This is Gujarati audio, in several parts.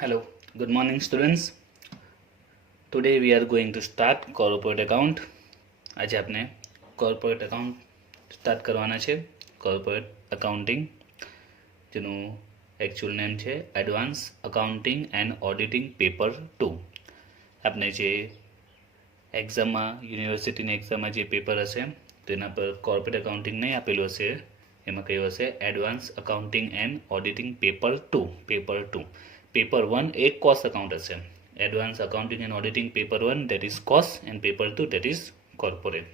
Hello, good morning students. Today we are going to start corporate account. આજે આપણે corporate account સ્ટાર્ટ કરવાના છે. corporate accounting જેનું એકચ્યુઅલ નેમ છે advance accounting and auditing paper 2. આપણે જે એક્ઝામમાં યુનિવર્સિટીની એક્ઝામમાં જે પેપર હશે તેના પર કોર્પોરેટ એકાઉન્ટિંગ નહીં આપેલું હશે, એમાં કયું હશે advance accounting and auditing paper 2. Paper 1 એક કોસ્ટ અકાઉન્ટ હશે. Advance accounting and auditing paper 1 that is cost and paper 2 that is corporate.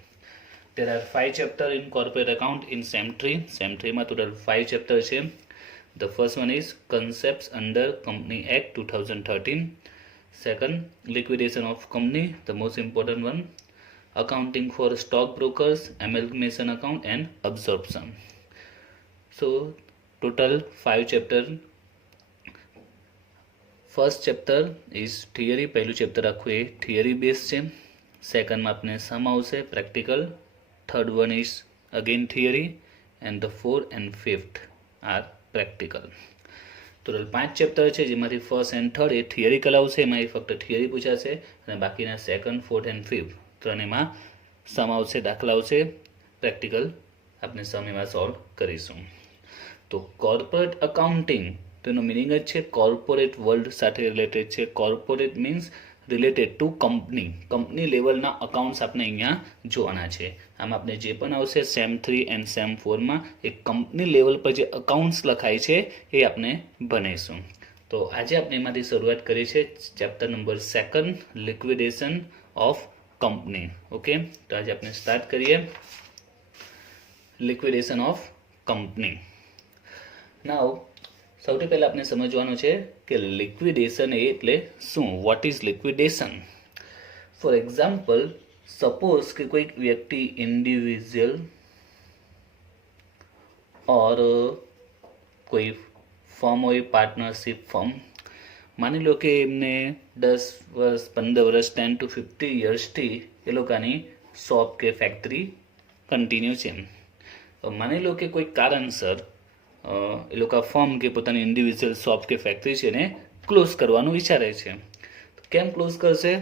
There are 5 chapters in corporate account in SEM 3. SEM 3 માં total 5 chapters છે. The first one is concepts under Company Act 2013. Second, liquidation of company, the most important one. Accounting for stock brokers, amalgamation account and absorption. So total 5 chapters. First chapter is theory. પહેલું ચેપ્ટર આખું એ થિયરી બેઝ છે. સેકન્ડમાં આપણે સમ આવશે practical. Third one is again theory and the 4th and 5th are practical. Total 5 chapter છે, જેમાંથી ફર્સ્ટ એન્ડ થર્ડ એ થિયરિકલ આવશે, એમાં એ ફક્ત થિયરી પૂછાશે, અને બાકીના સેકન્ડ, 4th and 5th ત્રણેયમાં સમ આવશે, દાખલા આવશે. પ્રેક્ટિકલ આપણે સમ એમાં સોલ્વ કરીશું. તો કોર્પોરેટ અકાઉન્ટિંગ તેનો મિનિંગ જ છે કોર્પોરેટ વર્લ્ડ સાથે રિલેટેડ છે. Corporate means related to company લેવલના અકાઉન્ટ્સ આપણે અહીંયા જોવાના છે. આમાં આપણે જે પણ આવશે SEM 3 એન્ડ SEM 4માં એ કંપની લેવલ પર જે અકાઉન્ટ્સ લખાય છે એ આપણે ભણીશું. તો આજે આપણે એમાંથી શરૂઆત કરી છે chapter number 2, liquidation of company. Okay, તો આજે આપણે સ્ટાર્ટ કરીએ લિક્વિડેશન ઓફ કંપની. નાઉ સૌથી પહેલાં આપણે સમજવાનું છે કે લિક્વિડેશન એટલે શું. What is liquidation? For example, suppose કે કોઈક વ્યક્તિ ઇન્ડિવિજ્યુઅલ ઓર કોઈ ફર્મ હોય, પાર્ટનરશિપ ફર્મ, માની લો કે એમને 10 વર્ષ, 15 વર્ષ, 10 to 50 યર્સથી એ લોકોની શોપ કે ફેક્ટરી કન્ટિન્યુ છે. માની લો કે કોઈ કારણસર એ લોકો ફર્મ કે પોતાની ઇન્ડિવિજ્યુઅલ શોપ કે ફેક્ટરી છે એને ક્લોઝ કરવાનું વિચારે છે. કેમ ક્લોઝ કરશે?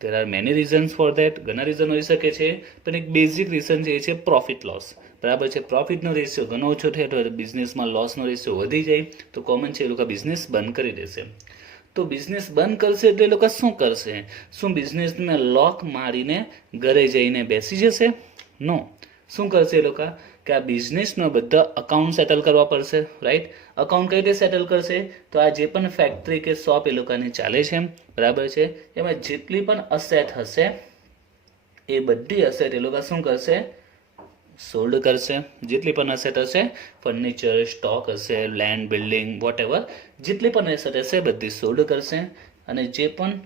There are many reasons for that. ઘણા રીઝન હોઈ શકે છે, પણ એક બેઝિક રીઝન જે છે પ્રોફિટ લોસ. બરાબર છે, પ્રોફિટનો રેશિયો ઘણો ઓછો થાય તો બિઝનેસમાં લોસનો રેશિયો વધી જાય તો કોમન છે એ લોકો બિઝનેસ બંધ કરી દેશે. તો બિઝનેસ બંધ કરશે એટલે એ લોકો શું કરશે? શું બિઝનેસમાં લોક મારીને ઘરે જઈને બેસી જશે? નો. શું કરશે એ લોકો કે આ બિઝનેસનો બધા અકાઉન્ટ સેટલ કરવા પડશે. રાઈટ? અકાઉન્ટ કઈ રીતે સેટલ કરશે? તો આ જે પણ ફેક્ટરી કે શોપ એ લોકોની ચાલે છે, બરાબર છે, એમાં જેટલી પણ અસેટ હશે એ બધી અસેટ એ લોકો શું કરશે? સોલ્ડ કરશે. જેટલી પણ અસેટ હશે, ફર્નિચર, સ્ટોક હશે, લેન્ડ, બિલ્ડિંગ, વોટ એવર, જેટલી પણ એસેટ હશે બધી સોલ્ડ કરશે. અને જે પણ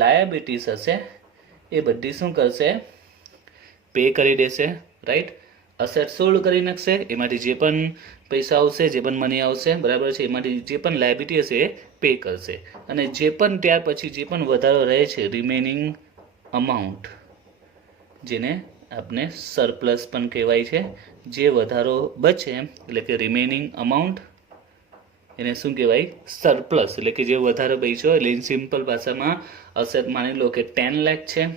લાયબિલિટીઝ હશે એ બધી શું કરશે? પે કરી દેશે. રાઈટ? અસેટ સોલ્ડ કરી નાખશે, એમાંથી જે પણ પૈસા આવશે, જે પણ મની આવશે, બરાબર છે, એમાંથી જે પણ લાયબિલિટી હશે એ પે કરશે. અને જે પણ ત્યાર પછી જે પણ વધારો રહે છે, રિમેનિંગ અમાઉન્ટ, જેને આપણે સરપ્લસ પણ કહેવાય છે, જે વધારો બચે એટલે કે રિમેનિંગ અમાઉન્ટ, એને શું કહેવાય? સરપ્લસ. એટલે કે જે વધારો બચ્યો, એટલે સિમ્પલ ભાષામાં અસેટ માની લો કે 10 લાખ છે,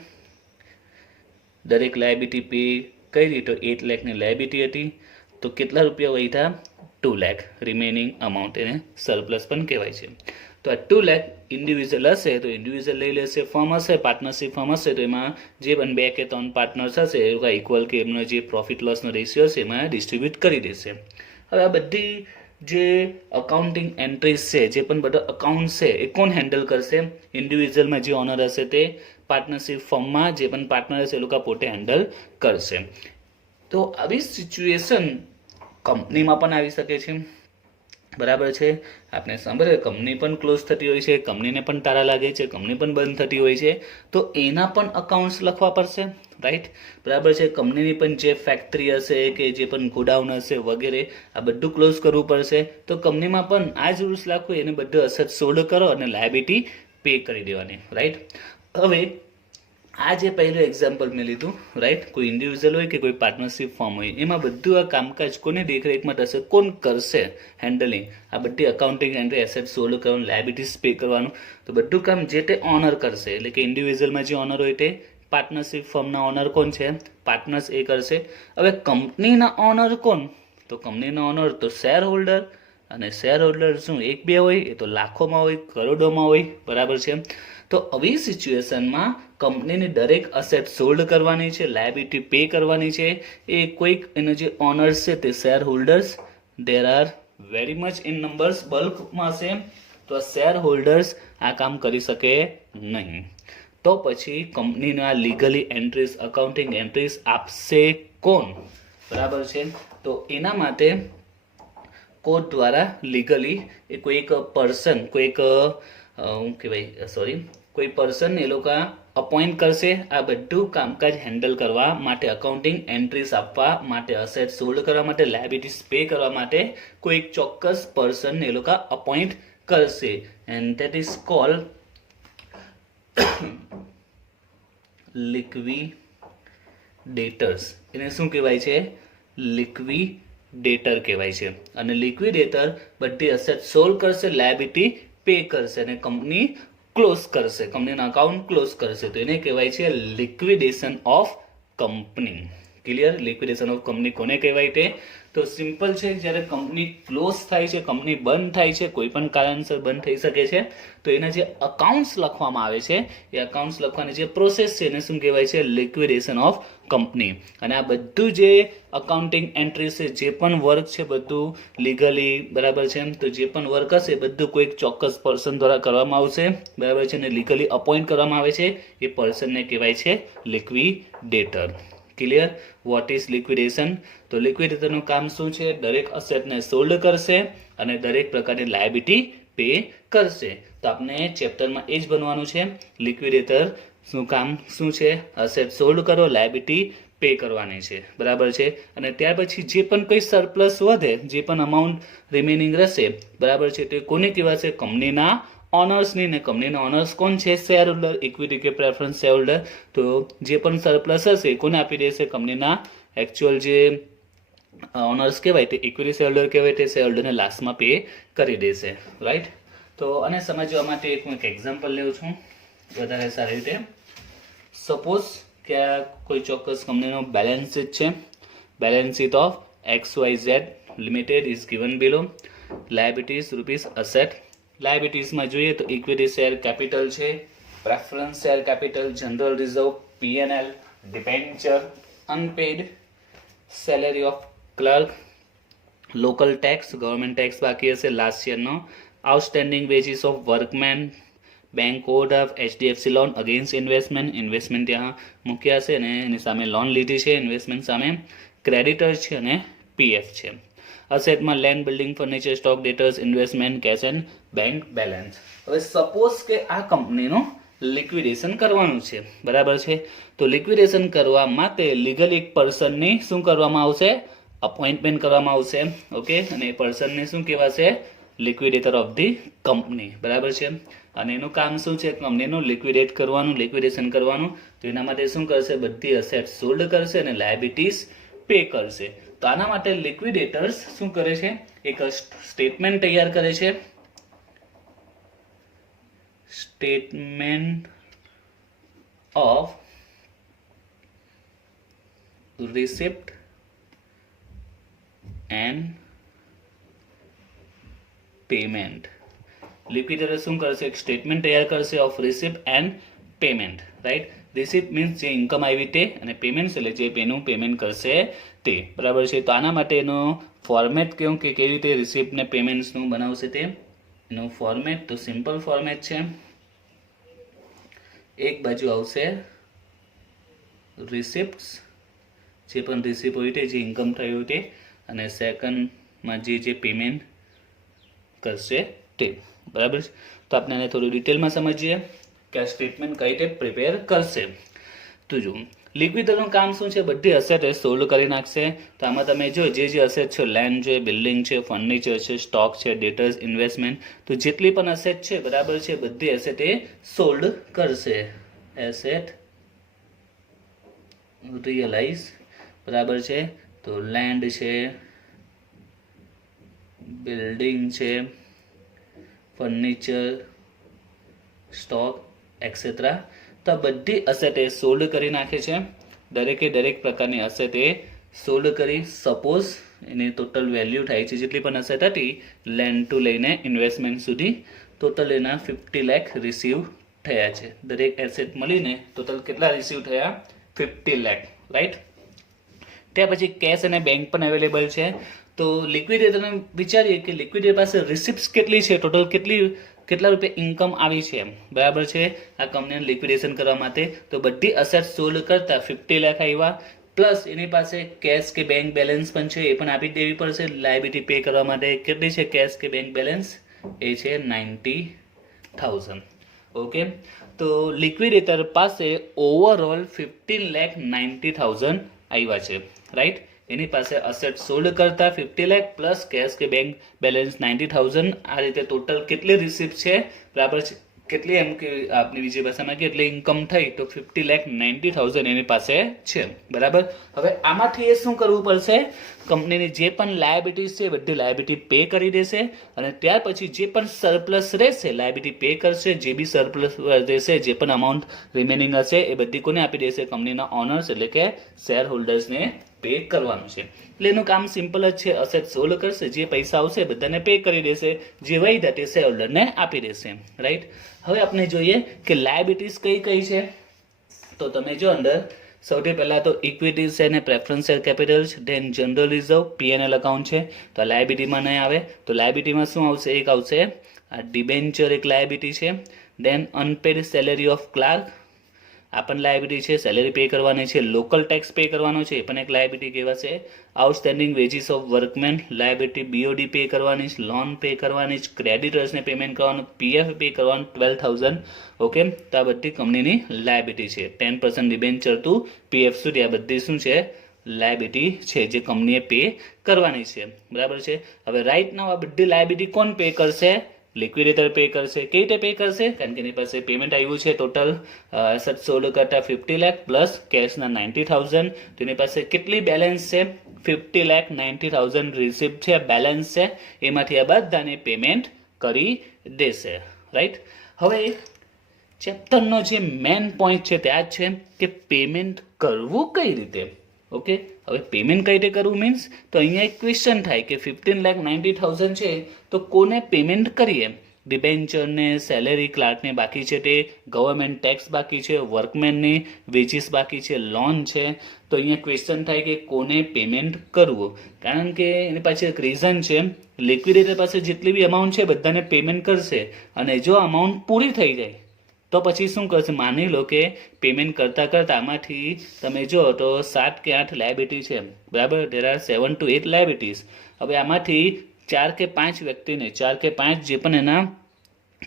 દરેક લાયબિલિટી પે કરી તો 8 લાખની લાયબિલિટી હતી, તો કેટલા રૂપિયા વધ્યા? 2 લાખ. રિમેનિંગ અમાઉન્ટ, એને સરપ્લસ પણ કહેવાય છે. તો આ 2 લાખ ઇન્ડિવિજ્યુઅલ હશે તો ઇન્ડિવિજ્યુઅલ લઈ લેશે. ફર્મ હશે, પાર્ટનરશિપ ફર્મ હશે તો એમાં જે પણ 2 કે 3 પાર્ટનર્સ હશે એ લોકો ઇક્વલ કે એમનો જે પ્રોફિટ લોસનો રેશિયો હશે એમાં ડિસ્ટ્રીબ્યુટ કરી દેશે. હવે આ બધી જે અકાઉન્ટિંગ એન્ટ્રીઝ છે, જે પણ બધા અકાઉન્ટ છે એ કોણ હેન્ડલ કરશે? ઇન્ડિવિજ્યુઅલમાં જે ઓનર હશે તે, પાર્ટનરશિપ ફર્મમાં જે પણ પાર્ટનર હશે એ લોકો પોતે હેન્ડલ કરશે. તો આવી સિચ્યુએશન કંપનીમાં પણ આવી શકે છે. બરાબર છે, આપણે સાંભળીએ કંપની પણ ક્લોઝ થતી હોય છે, કંપનીને પણ તાળા લાગે છે, કંપની પણ બંધ થતી હોય છે, તો એના પણ અકાઉન્ટ્સ લખવા પડશે. રાઈટ? બરાબર છે, કંપનીની પણ જે ફેક્ટરી હશે કે જે પણ ગોડાઉન હશે વગેરે આ બધું ક્લોઝ કરવું પડશે. તો કંપનીમાં પણ આ જ રૂલ્સ લાખવું, એને બધું અસેટ સોલ્ડ કરો અને લાયબિલિટી પે કરી દેવાની. રાઈટ? હવે આ જે પહેલું એક્ઝામ્પલ મેં લીધું, રાઈટ, કોઈ ઇન્ડિવિજ્યુઅલ હોય કે કોઈ પાર્ટનરશિપ ફોર્મ હોય, એમાં બધું આ કામકાજ કોની દેખરેખમાં થશે, કોણ કરશે હેન્ડલિંગ, આ બધી અકાઉન્ટિંગ એન્ટ્રી, એસેટ સોલ્વ કરવાનું, લાયબિલિટીઝ પે કરવાનું, તો બધું કામ જે તે ઓનર કરશે. એટલે કે ઇન્ડિવિજ્યુઅલમાં જે ઓનર હોય તે, પાર્ટનરશિપ ફોર્મના ઓનર કોણ છે, પાર્ટનર્સ એ કરશે. હવે કંપનીના ઓનર કોણ, તો કંપનીના ઓનર તો શેર હોલ્ડર, અને શેર હોલ્ડર શું એક બે હોય, એ તો લાખોમાં હોય, કરોડોમાં હોય, બરાબર છે. તો આવી સિચ્યુએશનમાં કંપનીની દરેક અસેટ સોલ્ડ કરવાની છે, લાયબિલિટી પે કરવાની છે. એ કોઈક એના જે ઓનર્સ છે તે share holders, there are very much in numbers, બલ્કમાં છે. તો આ શેર હોલ્ડર્સ આ કામ કરી શકે નહીં. તો પછી કંપનીના લીગલી એન્ટ્રીઝ, અકાઉન્ટિંગ એન્ટ્રીઝ આપશે કોણ, બરાબર છે. તો એના માટે કોર્ટ દ્વારા લીગલી એ કોઈક પર્સન, કોઈક શું કહેવાય, સોરી, કોઈ પર્સન એ લોકો અપોઇન્ટ કરશે આ બધું કામકાજ હેન્ડલ કરવા માટે, અકાઉન્ટિંગ એન્ટ્રીઝ આપવા માટે, અસેટ સોલ્ડ કરવા માટે, લાયબિલિટીઝ પે કરવા માટે કોઈક ચોક્કસ પર્સન એ લોકો અપોઇન્ટ કરશે. And that is called liquidators. એને શું કહેવાય છે, લિક્વિડેટર કહેવાય છે. અને લિક્વિડેટર બધી અસેટ સોલ્વ કરશે, લાયબિલિટી પે કરશે અને કંપની ક્લોઝ કરશે, કંપનીના અકાઉન્ટ ક્લોઝ કરશે. તો એને કહેવાય છે liquidation of company. Clear? Liquidation of company કોને કહેવાય તે? તો સિમ્પલ છે, જ્યારે કંપની ક્લોઝ થાય છે, કંપની બંધ થાય છે, કોઈ પણ કારણસર બંધ થઈ શકે છે, તો એના જે અકાઉન્ટ્સ લખવામાં આવે છે, એ અકાઉન્ટ્સ લખવાની જે પ્રોસેસ છે એને શું કહેવાય છે, લિક્વિડેશન ઓફ કંપની. અને આ બધું જે અકાઉન્ટિંગ એન્ટ્રી છે, જે પણ વર્ક છે બધું લીગલી, બરાબર છે, તો જે પણ વર્ક હશે બધું કોઈક ચોક્કસ પર્સન દ્વારા કરવામાં આવશે, બરાબર છે, અને લીગલી અપોઇન્ટ કરવામાં આવે છે. એ પર્સનને કહેવાય છે liquidator. Clear? What is liquidation? તો લિક્વિડેટરનું કામ શું છે, દરેક અસેટને સોલ્ડ કરશે અને દરેક પ્રકારની લાયબિલિટી પે કરશે. તો આપણે ચેપ્ટરમાં એ જ બનવાનું છે, લિક્વિડેટર શું કામ શું છે, અસેટ સોલ્ડ કરો, લાયબિલિટી પે કરવાની છે, બરાબર છે. અને ત્યાર પછી જે પણ કંઈ સરપ્લસ વધે, જે પણ અમાઉન્ટ રિમેનિંગ રહેશે, બરાબર છે, તે કોને કહેવાશે, કંપનીના ઓનર્સની. ને કંપનીના ઓનર્સ કોણ છે, શેર હોલ્ડર, ઇક્વિટી કે પ્રેફરન્સ શેર હોલ્ડર. તો જે પણ સરપ્લસ હશે કોને આપી દેશે, કંપનીના એકચ્યુઅલ જે ઓનર્સ કહેવાય તે ઇક્વિટી શેર હોલ્ડર કહેવાય, તે શેર હોલ્ડરને લાસ્ટમાં પે કરી દેશે, રાઈટ. તો આને સમજવા માટે હું એક એક્ઝામ્પલ લઉં છું વધારે સારી રીતે. સપોઝ કે આ કોઈ ચોક્કસ કંપનીનો બેલેન્સ શીટ છે. Balance sheet of XYZ limited is given below. Liabilities rupees asset. લાયબિલિટીઝમાં જોઈએ તો ઇક્વિટી શેર કેપિટલ છે, preference share capital, general reserve, PNL, debenture, unpaid salary of clerk, local tax, government tax બાકી હશે લાસ્ટ યરનો, outstanding wages of workmen, bank overdraft, HDFC loan against investment ત્યાં મૂક્યા છે અને એની સામે લોન લીધી છે ઇન્વેસ્ટમેન્ટ સામે, ક્રેડિટર છે અને PF છે. અસેટમાં land, building, furniture, stock, debtors, investment, cash and bank balance. હવે સપોઝ કે આ કંપનીનું લિક્વિડેશન કરવાનું છે, બરાબર છે. તો લિક્વિડેશન કરવા માટે લીગલ એક પર્સનની શું કરવામાં આવશે, અપોઇન્ટમેન્ટ કરવામાં આવશે, ઓકે. અને એ પર્સનને શું કહેવાશે, લિક્વિડેટર ઓફ ધી કંપની, બરાબર છે. અને એનું કામ શું છે, કંપનીનું લિક્વિડેટ કરવાનું, લિક્વિડેશન કરવાનું. તો એના માટે શું કરશે, બધી અસેટ સોલ્ડ કરશે અને લાયબિલિટીઝ પે કરશે. તો આના માટે લિક્વિડેટર્સ શું કરે છે, એક સ્ટેટમેન્ટ તૈયાર કરે છે. Statement of receipt and payment. Liquidator શું કરશે, એક સ્ટેટમેન્ટ તૈયાર કરશે of receipt and payment, right. Receipt means જે ઇન્કમ આવી તે, અને પેમેન્ટ એટલે જે એનું પેમેન્ટ કરશે તે, બરાબર છે. તો આના માટેનો ફોર્મેટ કેવું કે કેવી રીતે રિસિપ્ટ ને પેમેન્ટ્સનું બનાવશે તે, એનું ફોર્મેટ તો સિમ્પલ ફોર્મેટ છે. એક બાજુ આવશે રિસિપ્ટ્સ, જે પણ રિસિપ્ટ હોય તે, જે ઇન્કમ થઈ હોય તે, અને સેકન્ડમાં જે પેમેન્ટ કરશે તે, બરાબર છે. તો આપણે એને થોડું ડિટેલમાં સમજીએ કે આ સ્ટેટમેન્ટ કઈ રીતે પ્રિપેર કરશે. તો જો લિક્વિડેટરનું કામ શું છે, બધી અસેટ સોલ્ડ કરી નાખશે. તો આમાં તમે જો જે અસેટ છે, લેન્ડ છે, બિલ્ડિંગ છે, ફર્નિચર છે, સ્ટોક છે, ડેટર્સ, ઇન્વેસ્ટમેન્ટ, તો જેટલી પણ અસેટ છે, બરાબર છે, બધી અસેટ એ સોલ્ડ કરશે. એસેટ રિયલાઇઝ, બરાબર છે. તો લેન્ડ છે, બિલ્ડિંગ છે, ફર્નિચર, સ્ટોક એક્સેટ્રા. તો આ બધી અસેટ એ સોલ્ડ કરી નાખે છે. દરેક પ્રકારની અસેટ એ સોલ્ડ કરી, સપોઝ એની ટોટલ વેલ્યુ થાય છે જેટલી પણ અસેટ હતી લેન્ડ ટુ લઈને ઇન્વેસ્ટમેન્ટ સુધી, ટોટલ એના 50 લાખ રિસીવ થયા છે. દરેક એસેટ મળીને ટોટલ કેટલા રિસીવ થયા? 50 લાખ, રાઈટ. ત્યાર પછી કેશ અને બેંક પણ અવેલેબલ છે. તો લિક્વિડેટરને વિચારીએ કે લિક્વિડેટર પાસે રિસિપ્ટ્સ કેટલી છે, ટોટલ કેટલા રૂપિયા ઇન્કમ આવી છે, બરાબર છે, આ કંપનીને લિક્વિડેશન કરવા માટે. તો બધી અસેટ સોલ્ડ કરતા 50 લાખ આવ્યા, પ્લસ એની પાસે કેશ કે બેંક બેલેન્સ પણ છે, એ પણ આપી દેવી પડશે લાયબિલિટી પે કરવા માટે. કેટલી છે કેશ કે બેંક બેલેન્સ? એ છે 90,000. ઓકે, તો લિક્વિડેટર પાસે ઓવરઓલ 15,90,000 આવ્યા છે, રાઈટ. એની પાસે અસેટ સોલ્ડ કરતા 50 લાખ પ્લસ કેશ કે બેંક બેલેન્સ 90,000. આ રીતે ટોટલ કેટલી રિસિપ્ટ છે, બરાબર છે, કેટલી એમ કે આપની બીજી ભાષામાં કેટલી ઇન્કમ થઈ, તો 50,90,000 એની પાસે છે, બરાબર. હવે આમાંથી એ શું કરવું પડશે? કંપનીની જે પણ લાયબિલિટીઝ છે બધી લાયબિલિટી પે કરી દેશે, અને ત્યાર પછી જે પણ સરપ્લસ રહેશે લાયબિલિટી પે કરશે. જે બી સરપ્લસ રહેશે, જે પણ અમાઉન્ટ રિમેનિંગ હશે એ બધી કોને આપી દેશે? કંપનીના ઓનર્સ એટલે કે શેર હોલ્ડર્સને પે કરવાનું છે. એટલે એનું કામ સિમ્પલ જ છે, અસેટ સોલ્ડ કરશે, જે પૈસા આવશે બધાને પે કરી દેશે, જે વધ્યા તે શેર હોલ્ડરને આપી દેશે, રાઈટ. હવે આપણે જોઈએ કે લાયબિલિટીઝ કઈ કઈ છે. તો તમે જો અંદર સૌથી પહેલાં તો ઇક્વિટી છે ને પ્રેફરન્સ શેર કેપિટલ છે, then general reserve, PNL account છે. તો આ લાયબિલિટીમાં નહીં આવે. તો લાયબિલિટીમાં શું આવશે? એક આવશે આ ડિબેન્ચર, એક લાયબિલિટી છે. Then unpaid salary of clerk, આ પણ લાયબિલિટી છે, સેલેરી પે કરવાની છે. લોકલ ટેક્સ પે કરવાનો છે, એ પણ એક લાયબિલિટી કહેવાશે. Outstanding wages of workmen, liability BOD pay કરવાની છે, લોન પે કરવાની છે, ક્રેડિટર્સને પેમેન્ટ કરવાનું, પીએફ પે કરવાનું 12,000. ઓકે, તો આ બધી કંપનીની લાયબિલિટી છે. 10% ડિબેન્ચર ટુ પીએફ સુધી આ બધી શું છે? લાયબિલિટી છે જે કંપનીએ પે કરવાની છે, બરાબર છે. હવે રાઈટ નાઉ આ બધી લાયબિલિટી કોણ પે કરશે? લિક્વિડેટર પે કરશે. કેવી રીતે પે કરશે? કારણ કે એની પાસે પેમેન્ટ આવ્યું છે ટોટલ એસેટ સોલ્ડ કરતા 50 લાખ પ્લસ કેશના 90,000. તો એની પાસે કેટલી બેલેન્સ છે? 50,90,000 રિસિપ્ટ છે, બેલેન્સ છે. એમાંથી આ બધાને પેમેન્ટ કરી દેશે, રાઈટ. હવે ચેપ્ટરનો જે મેન પોઈન્ટ છે તે આ છે કે પેમેન્ટ કરવું કઈ રીતે. ઓકે, હવે પેમેન્ટ કઈ રીતે કરવું મીન્સ, તો અહીંયા એક ક્વેશ્ચન થાય કે 15,90,000 છે તો કોને પેમેન્ટ કરીએ? ડિબેન્ચરને, સેલેરી ક્લાર્કને બાકી છે, તે ગવર્મેન્ટ ટેક્સ બાકી છે, વર્કમેનની વેજીસ બાકી છે, લોન છે. તો અહીંયા ક્વેશ્ચન થાય કે કોને પેમેન્ટ કરવું. કારણ કે એની પાછળ એક રીઝન છે. લિક્વિડેટર પાસે જેટલી બી અમાઉન્ટ છે બધાને પેમેન્ટ કરશે, અને જો અમાઉન્ટ પૂરી થઈ જાય તો પછી શું કરશે? માની લો કે પેમેન્ટ કરતાં આમાંથી તમે જો તો 7 કે 8 લાયબિલિટી છે, બરાબર. There are 7 to 8 liabilities. હવે આમાંથી 4 કે 5 વ્યક્તિને, 4 કે 5 જે પણ એના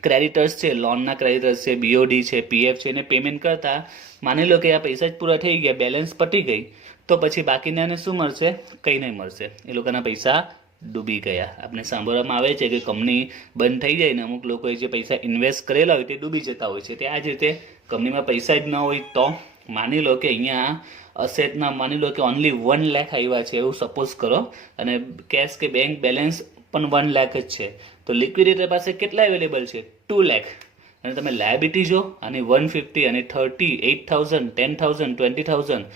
ક્રેડિટર્સ છે, લોનના ક્રેડિટર્સ છે, બીઓડી છે, પીએફ છે, એને પેમેન્ટ કરતા માની લો કે આ પૈસા જ પૂરા થઈ ગયા, બેલેન્સ પતી ગઈ, તો પછી બાકીનાને શું મળશે? કંઈ નહીં મળશે. એ લોકોના પૈસા ડૂબી ગયા. આપણે સાંભળવામાં આવે છે કે કંપની બંધ થઈ જાય ને અમુક લોકોએ જે પૈસા ઇન્વેસ્ટ કરેલા હોય તે ડૂબી જતા હોય છે. તે આ જ રીતે કંપનીમાં પૈસા જ ન હોય તો માની લો કે અહીંયા અસેટના માની લો કે ઓનલી 1 લાખ આવ્યા છે એવું સપોઝ કરો, અને કેશ કે બેંક બેલેન્સ પણ 1 લાખ જ છે. તો લિક્વિડેટર પાસે કેટલા અવેલેબલ છે? 2 લાખ. અને તમે લાયબિલિટી જો, અને 150 અને 30, 8,000, 10,000, 20,000,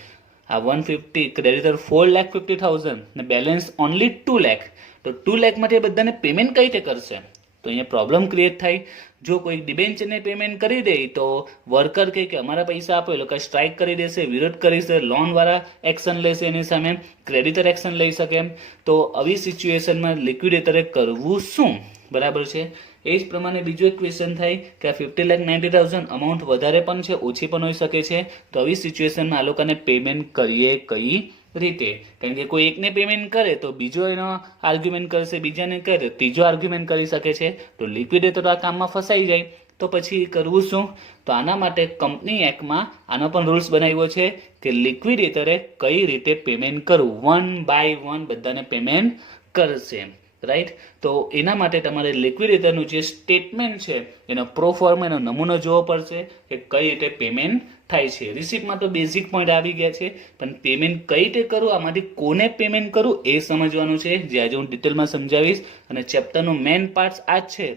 આ 150 ક્રેડિટર 4,50,000 ને બેલેન્સ ઓનલી 2 લાખ. તો 2 લાખમાંથી બધાને પેમેન્ટ કઈ રીતે કરશે? તો અહીંયા પ્રોબ્લેમ ક્રિએટ થાય. જો કોઈ ડિબેન્ચરને પેમેન્ટ કરી દે તો વર્કર કહે કે અમારા પૈસા આપો, એ લોકો સ્ટ્રાઇક કરી દેશે, વિરોધ કરી દેશે, લોનવાળા એક્શન લેશે, એની સામે ક્રેડિટર એક્શન લઈ શકે. તો આવી સિચ્યુએશનમાં લિક્વિડેટરે કરવું શું, બરાબર છે. એ જ પ્રમાણે બીજો એક ક્વેશ્ચન થાય કે આ 50,90,000 અમાઉન્ટ વધારે પણ છે, ઓછી પણ હોઈ શકે છે. તો આવી સિચ્યુએશનમાં આ લોકોને પેમેન્ટ કરીએ કઈ રીતે? કારણ કે કોઈ એકને પેમેન્ટ કરે તો બીજો એનો આર્ગ્યુમેન્ટ કરશે, બીજાને કરે તો ત્રીજો આર્ગ્યુમેન્ટ કરી શકે છે. તો લિક્વિડેટર આ કામમાં ફસાઈ જાય તો પછી કરવું શું? તો આના માટે કંપની એક્ટમાં આનો પણ રૂલ્સ બનાવ્યો છે કે લિક્વિડેટરે કઈ રીતે પેમેન્ટ કરવું. 1 by 1 બધાને પેમેન્ટ કરશે. રાઈટ. તો એના માટે તમારે લિક્વિડેટરનું જે સ્ટેટમેન્ટ છે એનો પ્રોફોર્મ એનો નમૂનો જોવો પડશે કે કઈ રીતે પેમેન્ટ થાય છે. રિસિપ્ટમાં તો બેઝિક પોઈન્ટ આવી ગયા છે, પણ પેમેન્ટ કઈ રીતે કરવું, આમાંથી કોને પેમેન્ટ કરવું એ સમજવાનું છે, જે આજે હું ડિટેલમાં સમજાવીશ. અને ચેપ્ટરનું મેઇન પાર્ટ આ જ છે.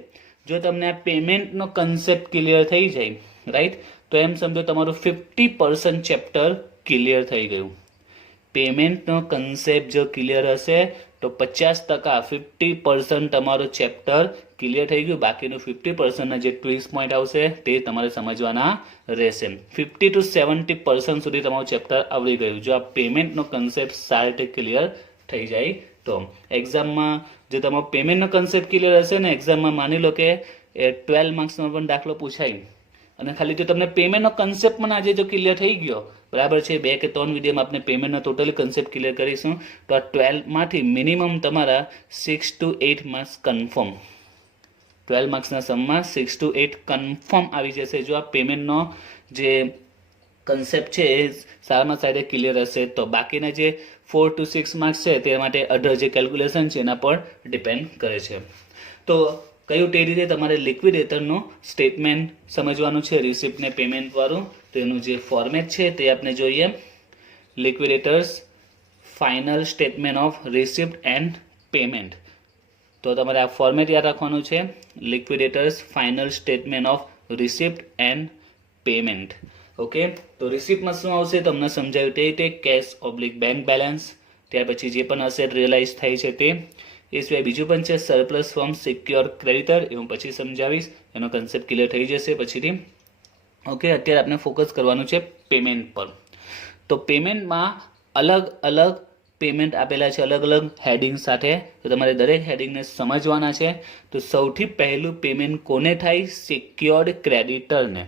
જો તમને આ પેમેન્ટનો કન્સેપ્ટ ક્લિયર થઈ જાય, રાઈટ, તો એમ સમજો તમારું 50% ચેપ્ટર ક્લિયર થઈ ગયું. પેમેન્ટનો કન્સેપ્ટ જો ક્લિયર હશે તો 50% 50% તમારું ચેપ્ટર ક્લિયર થઈ ગયું. બાકીનું 50%ના જે ટ્વિસ્ટ પોઈન્ટ આવશે તે તમારે સમજવાના રહેશે. 50 to 70% સુધી તમારું ચેપ્ટર આવડી ગયું જો આ પેમેન્ટનો કન્સેપ્ટ સારી રીતે ક્લિયર થઈ જાય તો. એક્ઝામમાં જો તમારો પેમેન્ટનો કન્સેપ્ટ ક્લિયર હશે ને, એક્ઝામમાં માની લો કે 12 માર્ક્સનો પણ દાખલો પૂછાય અને ખાલી જો તમને પેમેન્ટનો કન્સેપ્ટ પણ આજે જો ક્લિયર થઈ ગયો, બરાબર છે, 2 કે 3 વિડીયોમાં આપણે પેમેન્ટનો ટોટલી કન્સેપ્ટ ક્લિયર કરીશું, તો આ 12માંથી મિનિમમ તમારા 6 to 8 marks confirm, 12 માર્ક્સના સમમાં 6 to 8 confirm આવી જશે જો આ પેમેન્ટનો જે કન્સેપ્ટ છે એ સારામાં સારી ક્લિયર હશે તો. બાકીના જે 4 to 6 માર્ક્સ છે તે માટે અધર જે કેલ્ક્યુલેશન છે એના પર ડિપેન્ડ કરે છે. તો કયું તે રીતે તમારે લિક્વિડેટરનું સ્ટેટમેન્ટ સમજવાનું છે, રિસિપ્ટ ને પેમેન્ટ વાળું. તો એનું જે ફોર્મેટ છે તે આપણે જોઈએ. Liquidators final statement of receipt and payment. તો તમારે આ ફોર્મેટ યાદ રાખવાનું છે, liquidators final statement of receipt and payment. Okay, તો રિસિપ્ટમાં શું આવશે તમને સમજાવ્યું તે રીતે, કેશ ઓબ્લિક બેંક બેલેન્સ, ત્યાર પછી જે પણ અસેટ રિયલાઇઝ થાય છે તે. એ સિવાય બીજું પણ છે સરપ્લસ ફ્રોમ સિક્યોર ક્રેડિટર, એ હું પછી સમજાવીશ, એનો કન્સેપ્ટ ક્લિયર થઈ જશે પછીથી. ઓકે, અત્યારે આપણે ફોકસ કરવાનું છે પેમેન્ટ પર. તો પેમેન્ટમાં અલગ અલગ પેમેન્ટ આપેલા છે, અલગ અલગ હેડિંગ સાથે, તો તમારે દરેક હેડિંગને સમજવાના છે. તો સૌથી પહેલું પેમેન્ટ કોને થાય? સિક્યોર્ડ ક્રેડિટરને.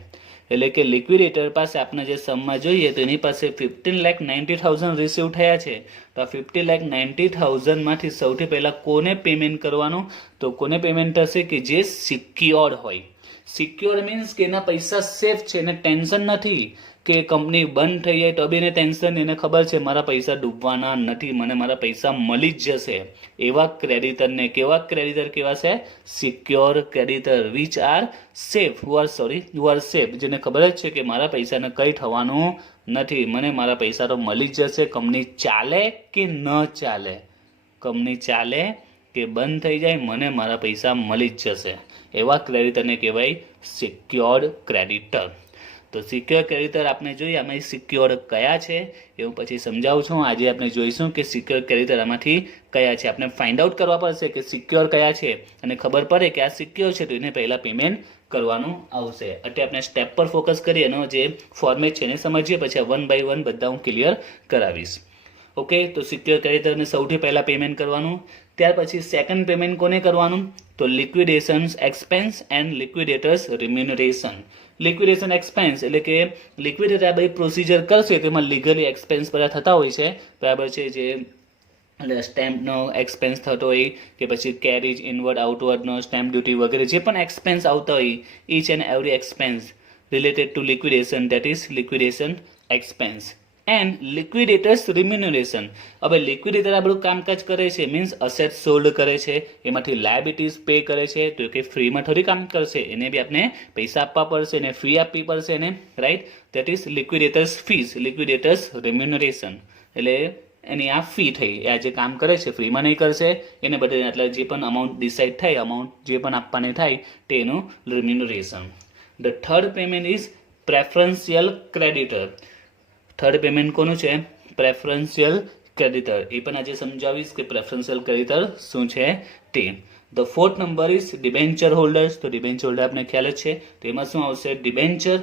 એટલે કે લિક્વિડેટર પાસે આપણે જે સમમાં જોઈએ તો એની પાસે 15,90,000 રિસીવ થયા છે. તો આ 15,90,000 માંથી સૌથી પહેલાં કોને પેમેન્ટ કરવાનું? તો કોને પેમેન્ટ થશે? કે જે સિક્યોર્ડ હોય. સિક્યોર્ડ મીન્સ કે એના પૈસા સેફ છે, એને ટેન્શન નથી કે કંપની બંધ થઈ જાય તો બી એને ટેન્શન, એને ખબર છે મારા પૈસા ડૂબવાના નથી, મને મારા પૈસા મળી જ જશે. એવા ક્રેડિટરને કેવા ક્રેડિટર કહેવાશે? Secure creditor, which are safe, who are safe, જેને ખબર જ છે કે મારા પૈસાને કંઈ થવાનું નથી, મને મારા પૈસા તો મળી જ જશે. કંપની ચાલે કે ન ચાલે, કંપની ચાલે કે બંધ થઈ જાય, મને મારા પૈસા મળી જ જશે. એવા ક્રેડિટરને કહેવાય સિક્યોર્ડ ક્રેડિટર. તો સિક્યોર ક્રેડિટર આપણે જોઈએ, આમાં સિક્યોર કયા છે એ હું પછી સમજાવું છું. આજે આપણે જોઈશું કે સિક્યોર ક્રેડિટર આમાંથી કયા છે. આપણે ફાઇન્ડ આઉટ કરવા પડશે કે સિક્યોર કયા છે, અને ખબર પડે કે આ સિક્યોર છે તો એને પહેલાં પેમેન્ટ કરવાનું આવશે. એટલે આપણે સ્ટેપ પર ફોકસ કરીએ, એનો જે ફોર્મેટ છે એને સમજીએ, પછી 1 by 1 બધા હું ક્લિયર કરાવીશ. ઓકે, તો સિક્યોર ક્રેડિટરને સૌથી પહેલાં પેમેન્ટ કરવાનું. ત્યાર પછી સેકન્ડ પેમેન્ટ કોને કરવાનું? તો લિક્વિડેશન્સ expense and liquidators remuneration. લિક્વિડેશન expense એટલે કે લિક્વિડેટર આ બધી પ્રોસિજર કરશે તેમાં લીગલી એક્સપેન્સ બધા થતા હોય છે, બરાબર છે, જે એટલે સ્ટેમ્પનો એક્સપેન્સ થતો હોય કે પછી કેરેજ ઇનવર્ડ આઉટવર્ડનો સ્ટેમ્પ ડ્યુટી વગેરે જે પણ એક્સપેન્સ આવતા હોય, each and every expense related to liquidation, that is liquidation expense. And liquidators remuneration. હવે લિક્વિડેટર આ બધું કામકાજ કરે છે, મીન્સ અસેટ સોલ્ડ કરે છે, એમાંથી લાયબિલિટીઝ પે કરે છે, તો કે ફ્રીમાં થોડી કામ કરશે, એને બી આપણે પૈસા આપવા પડશે, એને ફી આપવી પડશે એને, right, that is liquidators fees, liquidators remuneration. એટલે એની આ ફી થઈ, એ આ જે કામ કરે છે ફ્રીમાં નહીં કરશે, એને બધે એટલે જે પણ અમાઉન્ટ ડિસાઇડ થાય, અમાઉન્ટ જે પણ આપવાની થાય તેનું remuneration. The third payment is preferential creditor. Third payment કોનું છે? Preferential creditor. એ પણ આજે સમજાવીશ કે પ્રેફરન્શિયલ ક્રેડિટર શું છે તે. The fourth number is debenture holders. તો ડિબેન્ચર હોલ્ડર આપણે ખ્યાલ જ છે, તો એમાં શું આવશે? ડિબેન્ચર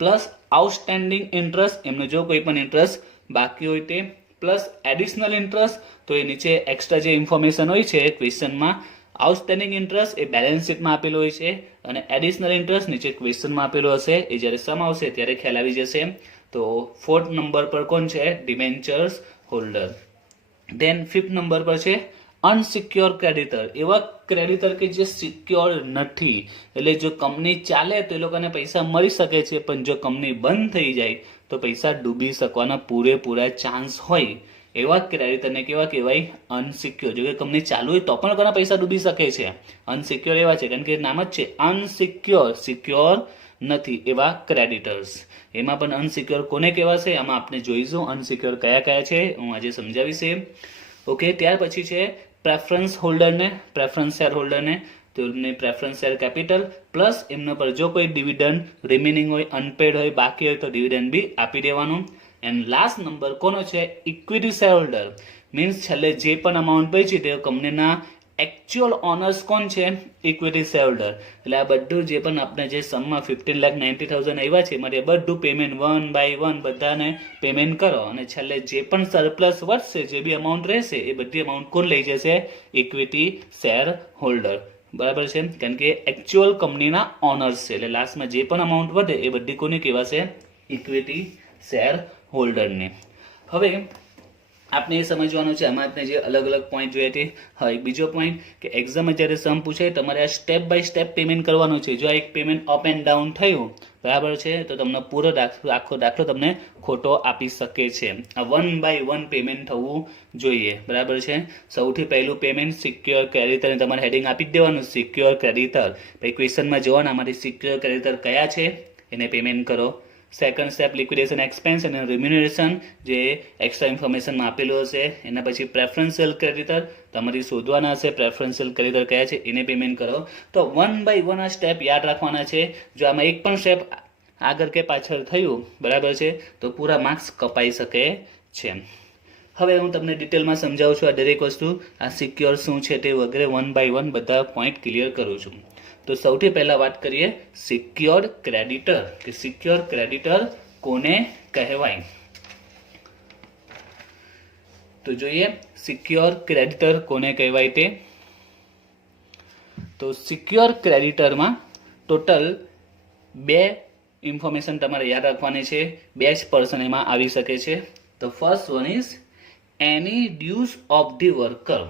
પ્લસ આઉટસ્ટેન્ડિંગ ઇન્ટરેસ્ટ, એમનો જો કોઈ પણ ઇન્ટરેસ્ટ બાકી હોય તે, પ્લસ એડિશનલ ઇન્ટરેસ્ટ. તો એ નીચે એક્સ્ટ્રા જે ઇન્ફોર્મેશન હોય છે ક્વેશ્ચનમાં, આઉટસ્ટેન્ડિંગ ઇન્ટરેસ્ટ એ બેલેન્સ શીટમાં આપેલો હોય છે, અને એડિશનલ ઇન્ટરેસ્ટ નીચે ક્વેશ્ચનમાં આપેલો હશે, એ જ્યારે સમ આવશે ત્યારે ખ્યાલ આવી જશે. તો ફોર્થ નંબર પર કોણ છે? Debentures holder. Then fifth number પર છે અનસિક્યોર ક્રેડિટર. એવા ક્રેડિટર કે જે સિક્યોર નથી, એટલે જો કંપની ચાલે તો એ લોકોને પૈસા મળી શકે છે, પણ જો કંપની બંધ થઈ જાય તો પૈસા ડૂબી શકવાના પૂરેપૂરા ચાન્સ હોય એવા ક્રેડિટરને કેવા કહેવાય? અનસિક્યોર. જો કે કંપની ચાલુ હોય તો પણ ઘણા પૈસા ડૂબી શકે છે. અનસિક્યોર એવા છે, કારણ કે નામ જ છે અનસિક્યોર, સિક્યોર નથી એવા ક્રેડિટર્સ. એમાં પણ અનસિક્યોર કોને કહેવાશે આમાં આપણે જોઈશું. અનસિક્યોર કયા કયા છે હું આજે સમજાવીશ. ઓકે, ત્યાર પછી છે પ્રેફરન્સ હોલ્ડરને, પ્રેફરન્સ શેર હોલ્ડરને. તો એમને પ્રેફરન્સ શેર કેપિટલ પ્લસ એમના પર જો કોઈ ડિવિડન્ડ રિમેનિંગ હોય, અનપેડ હોય, બાકી હોય તો ડિવિડન્ડ બી આપી દેવાનું. એન્ડ લાસ્ટ નંબર કોનો છે? Equity share holder. મીન્સ છેલ્લે જે પણ અમાઉન્ટ બચી તે કંપનીના એકચ્યુઅલ ઓનર્સ કોણ છે? Equity share holder. એટલે આ બધું જે પણ આપણે જે સમમાં 15,90,000 આવ્યા છે એમાંથી બધું પેમેન્ટ 1 બાય 1 બધાને પેમેન્ટ કરો અને છેલ્લે જે પણ સરપ્લસ વધશે, જે બી અમાઉન્ટ રહેશે એ બધી અમાઉન્ટ કોણ લઈ જશે? Equity share holder. બરાબર છે, કારણ કે એકચ્યુઅલ કંપનીના ઓનર્સ છે. એટલે લાસ્ટમાં જે પણ અમાઉન્ટ વધે એ બધી કોને કહેવાશે? ઇક્વિટી શેર હોલ્ડરને. હવે આપણે એ સમજવાનું છે, આમાં આપણે જે અલગ અલગ પોઈન્ટ જોયા તે. હા, એક બીજો પોઈન્ટ કે એક્ઝામમાં જ્યારે સમ પૂછે તમારે આ સ્ટેપ બાય સ્ટેપ પેમેન્ટ કરવાનું છે. જો આ એક પેમેન્ટ અપ એન્ડ ડાઉન થયું, બરાબર છે, તો તમને પૂરો આખો દાખલો તમને ખોટો આપી શકે છે. આ 1 બાય 1 પેમેન્ટ થવું જોઈએ. બરાબર છે. સૌથી પહેલું પેમેન્ટ સિક્યોર ક્રેડિટર, તમારે હેડિંગ આપી જ દેવાનું સિક્યોર ક્રેડિટર. પછી ક્વેશ્ચનમાં જોવાના આમાંથી સિક્યોર ક્રેડિટર કયા છે એને પેમેન્ટ કરો. સેકન્ડ સ્ટેપ લિક્વિડેશન એક્સપેન્સ અને રિમ્યુનરેશન, જે એક્સ્ટ્રા ઇન્ફોર્મેશનમાં આપેલું હશે. એના પછી પ્રેફરન્શિયલ ક્રેડિટર તમારી શોધવાના હશે, પ્રેફરન્શિયલ ક્રેડિટર કયા છે એને પેમેન્ટ કરો. તો 1 બાય 1 આ સ્ટેપ યાદ રાખવાના છે. જો આમાં એક પણ સ્ટેપ આગળ કે પાછળ થયું, બરાબર છે, તો પૂરા માર્ક્સ કપાઈ શકે છે. હવે હું તમને ડિટેલમાં સમજાવું છું આ દરેક વસ્તુ, આ સિક્યોર શું છે તે વગેરે 1 બાય 1 બધા પોઈન્ટ ક્લિયર કરું છું. તો સૌથી પહેલા વાત કરીએ સિક્યોર્ડ ક્રેડિટર, કે સિક્યોર ક્રેડિટર કોને કહેવાય. તો જોઈએ સિક્યોર ક્રેડિટર કોને કહેવાય તે. તો સિક્યોર ક્રેડિટરમાં ટોટલ 2 ઇન્ફોર્મેશન તમારે યાદ રાખવાની છે. 2 જ પર્સન એમાં આવી શકે છે. તો first one is any dues of the worker.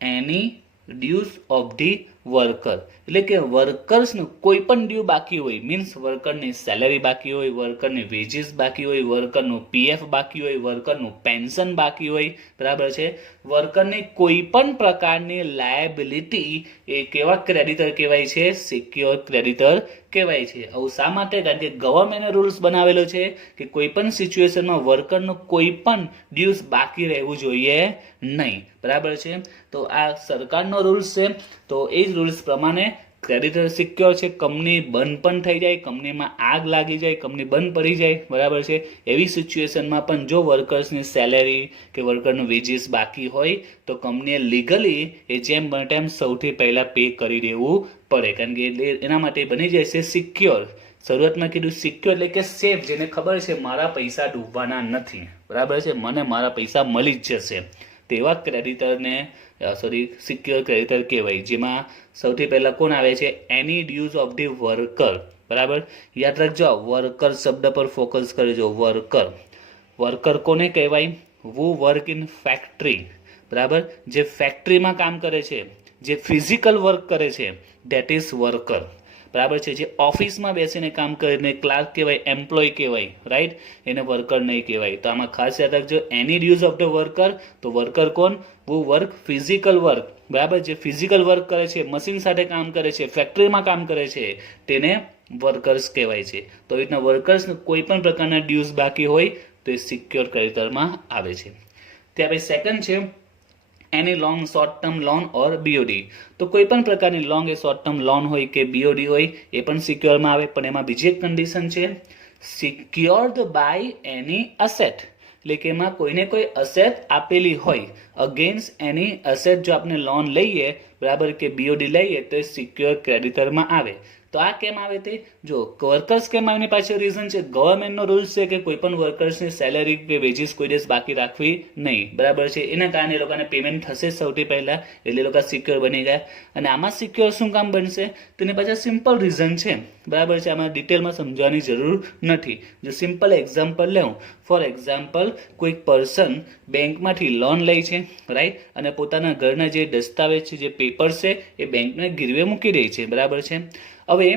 Any dues of the worker એટલે કે વર્કર્સનું કોઈ પણ ડ્યુ બાકી હોય, મીન્સ વર્કરની સેલેરી બાકી હોય, વર્કરની વેજીસ બાકી હોય, વર્કરનું પીએફ બાકી હોય, વર્કરનું પેન્શન બાકી હોય, બરાબર છે, વર્કરની કોઈ પણ પ્રકારની લાયબિલિટી એ કેવા ક્રેડિટર કહેવાય છે? સિક્યોર ક્રેડિટર કહેવાય છે. આવું શા માટે? કારણ કે ગવર્મેન્ટે રૂલ્સ બનાવેલો છે કે કોઈ પણ સિચ્યુએશનમાં વર્કરનું કોઈ પણ ડ્યુઝ બાકી રહેવું જોઈએ નહીં. બરાબર છે. તો આ સરકારનો રૂલ્સ છે. તો એ જ રૂલ્સ પ્રમાણે ક્રેડિટર સિક્યોર છે. કંપની બંધ પણ થઈ જાય, કંપનીમાં આગ લાગી જાય, કંપની બંધ પડી જાય, બરાબર છે, એવી સિચ્યુએશનમાં પણ જો વર્કર્સની સેલેરી કે વર્કરનું વેજીસ બાકી હોય તો કંપનીએ લીગલી એ જેમ બને તેમ સૌથી પહેલાં પે કરી દેવું પડે. કારણ કે એના માટે બની જાય છે સિક્યોર. શરૂઆતમાં કીધું સિક્યોર એટલે કે સેફ, જેને ખબર છે મારા પૈસા ડૂબવાના નથી, બરાબર છે, મને મારા પૈસા મળી જ જશે, તેવા ક્રેડિટરને સિક્યોર ક્રેડિટર કહેવાય. જેમાં સૌથી પહેલા કોણ આવે છે? એની ડ્યુઝ ઓફ ધી વર્કર. બરાબર, યાદ રાખજો, વર્કર શબ્દ પર ફોકસ કરજો. વર્કર, વર્કર કોને કહેવાય? વુ વર્ક ઇન ફેક્ટરી. બરાબર, જે ફેક્ટરીમાં કામ કરે છે, જે ફિઝિકલ વર્ક કરે છે, ધેટ ઇઝ વર્કર. બરાબર છે. જે ઓફિસમાં બેસીને કામ કરીને ક્લાર્ક કહેવાય, એમ્પ્લોય કહેવાય, રાઈટ, એને વર્કર નહીં કહેવાય. તો આમાં ખાસ યાદ રાખજો એની ડ્યુઝ ઓફ ધ વર્કર. તો વર્કર કોણ? वो वर्क ફિઝિકલ વર્ક. બરાબર, જે ફિઝિકલ વર્ક કરે છે, મશીન સાથે કામ કરે છે, ફેક્ટરીમાં કામ કરે છે, તેને વર્કર્સ કહેવાય છે. તો એ રીતના વર્કર્સને કોઈ પણ પ્રકારના ડ્યુઝ બાકી હોય તો એ સિક્યોર ક્રેડિટરમાં આવે છે. ત્યાં પછી સેકન્ડ છે એની long short term loan or BOD. તો કોઈ પણ પ્રકારની લોંગ એ શોર્ટ ટર્મ લોન હોય કે બીઓડી હોય એ પણ સિક્યોરમાં આવે. પણ એમાં બીજી એક કન્ડિશન છે, સિક્યોર્ડ બાય એની અસેટ. એટલે કે એમાં કોઈને કોઈ અસેટ આપેલી હોય, અગેન્સ્ટ એની અસેટ જો આપણે લોન લઈએ, બરાબર, કે બીઓડી લઈએ તો એ સિક્યોર ક્રેડિટરમાં આવે. તો આ કેમ આવે તે જો વર્કર્સ કેમ આવે પાછળ રીઝન છે, ગવર્મેન્ટનો રૂલ્સ છે કે કોઈ પણ વર્કર્સની સેલેરી કે વેજીસ કોઈ દિવસ બાકી રાખવી નહીં. બરાબર છે, એના કારણે એ લોકોને પેમેન્ટ થશે સૌથી પહેલા, એટલે લોકો સિક્યોર બની ગયા. અને આમાં સિક્યોર શું કામ બનશે? તેની પાછળ સિમ્પલ રીઝન છે. બરાબર છે, આમાં ડિટેલમાં સમજવાની જરૂર નથી. જો સિમ્પલ એક્ઝામ્પલ લઉં, ફોર એક્ઝામ્પલ કોઈક પર્સન બેંકમાંથી લોન લે છે, રાઈટ, અને પોતાના ઘરના જે દસ્તાવેજ છે, જે પેપર્સ છે, એ બેંકને ગીરવે મૂકી દે છે. બરાબર છે. હવે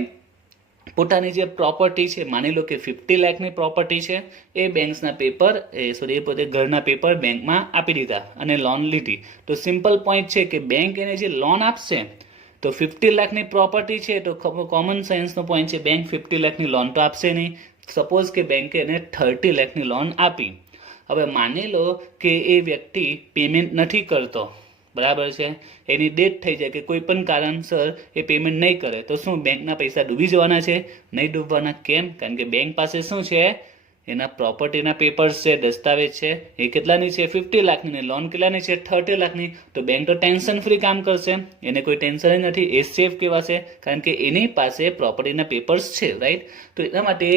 પોતાની જે પ્રોપર્ટી છે, માની લો કે 50 લાખની પ્રોપર્ટી છે, એ બેંક્સના પેપર એ પોતે ઘરના પેપર બેંકમાં આપી દીધા અને લોન લીધી. તો સિમ્પલ પોઈન્ટ છે કે બેંક એને જે લોન આપશે તો 50 લાખની પ્રોપર્ટી છે, તો કોમન સેન્સનો પોઈન્ટ છે, બેંક 50 લાખની લોન તો આપશે નહીં. સપોઝ કે બેંકે એને 30 લાખની લોન આપી. હવે માની લો કે એ વ્યક્તિ પેમેન્ટ નથી કરતો, બરાબર છે, એની ડેથ થઈ જાય કે કોઈ પણ કારણસર એ પેમેન્ટ નહીં કરે, તો શું બેંકના પૈસા ડૂબી જવાના છે? નહીં ડૂબવાના. કેમ? કારણ કે બેંક પાસે શું છે? એના પ્રોપર્ટીના પેપર્સ છે, દસ્તાવેજ છે, એ કેટલાની છે? 50 લાખની. ને લોન કેટલાની છે? 30 લાખની. તો બેંક તો ટેન્શન ફ્રી કામ કરશે, એને કોઈ ટેન્શન જ નથી, એ સેફ કહેવાશે, કારણ કે એની પાસે પ્રોપર્ટીના પેપર્સ છે, રાઈટ. તો એના માટે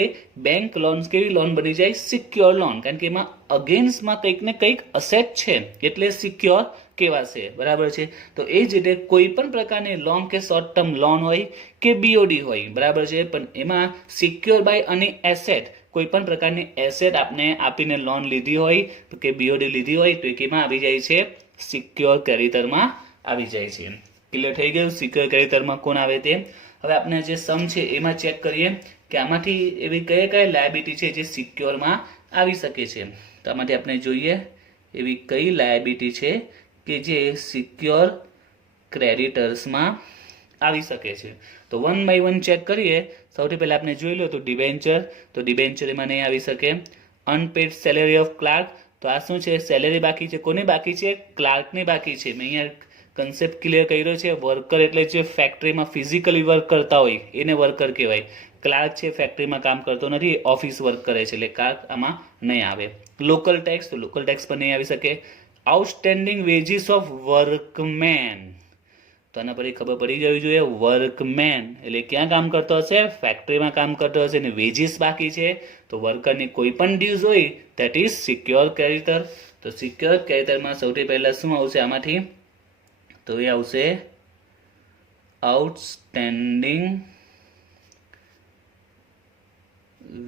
બેંક લોન કેવી લોન બની જાય? સિક્યોર લોન, કારણ કે એમાં અગેન્સ્ટમાં કંઈક ને કંઈક અસેટ છે, એટલે સિક્યોર કહેવાશે, બરાબર છે. તો એ જ રીતે કોઈ પણ પ્રકારની લોન કે શોર્ટ ટર્મ લોન હોય કે બીઓડી હોય, બરાબર છે, પણ એમાં સિક્યોર બાય એની એસેટ, કોઈ પણ પ્રકારની એસેટ આપને આપીને લોન લીધી હોય કે બીઓડી લીધી હોય તો એ કેમાં આવી જાય છે? સિક્યોર ક્રેડિટરમાં આવી જાય છે. ક્લિયર થઈ ગયું? સિક્યોર ક્રેડિટરમાં કોણ આવે તે. હવે આપણે જે સમ છે એમાં ચેક કરીએ કે આમાંથી એવી કઈ કઈ લાયબિલિટી છે જે સિક્યોરમાં આવી શકે છે. તો આમાંથી આપણે જોઈએ એવી કઈ લાયબિલિટી છે કે જે સિક્યોર ક્રેડિટર્સમાં આવી શકે છે. તો વન બાય વન ચેક કરીએ. સૌથી પહેલા આપણે જોઈ લો તો ડિબેન્ચર, તો ડિબેન્ચર એમાં નહીં આવી શકે. અનપેડ સેલેરી ઓફ ક્લાર્ક, તો આ શું છે? સેલેરી બાકી છે. કોની બાકી છે? ક્લાર્કની બાકી છે. મેં અહીંયા કન્સેપ્ટ ક્લિયર કર્યો છે. વર્કર એટલે જે ફેક્ટરીમાં ફિઝિકલી વર્ક કરતા હોય એને વર્કર કહેવાય. ક્લાર્ક છે ફેક્ટરીમાં કામ કરતો નથી, ઓફિસ વર્ક કરે છે, એટલે ક્લાર્ક આમાં નહીં આવે. લોકલ ટેક્સ, તો લોકલ ટેક્સ પણ નહીં આવી શકે. આઉટસ્ટેન્ડિંગ વેજીસ ઓફ વર્કમેન, તો આના પરથી ખબર પડી જવી જોઈએ. વર્કમેન એટલે ક્યાં કામ કરતો હશે? ફેક્ટરીમાં કામ કરતો હશે, ને વેજીસ બાકી છે, તો વર્કરની કોઈ પણ ડ્યુઝ હોય ધેટ ઇઝ સિક્યોર ક્રેડિટર. તો સિક્યોર ક્રેડિટરમાં સૌથી પહેલા શું આવશે આમાંથી? તો એ આવશે આઉટસ્ટેન્ડિંગ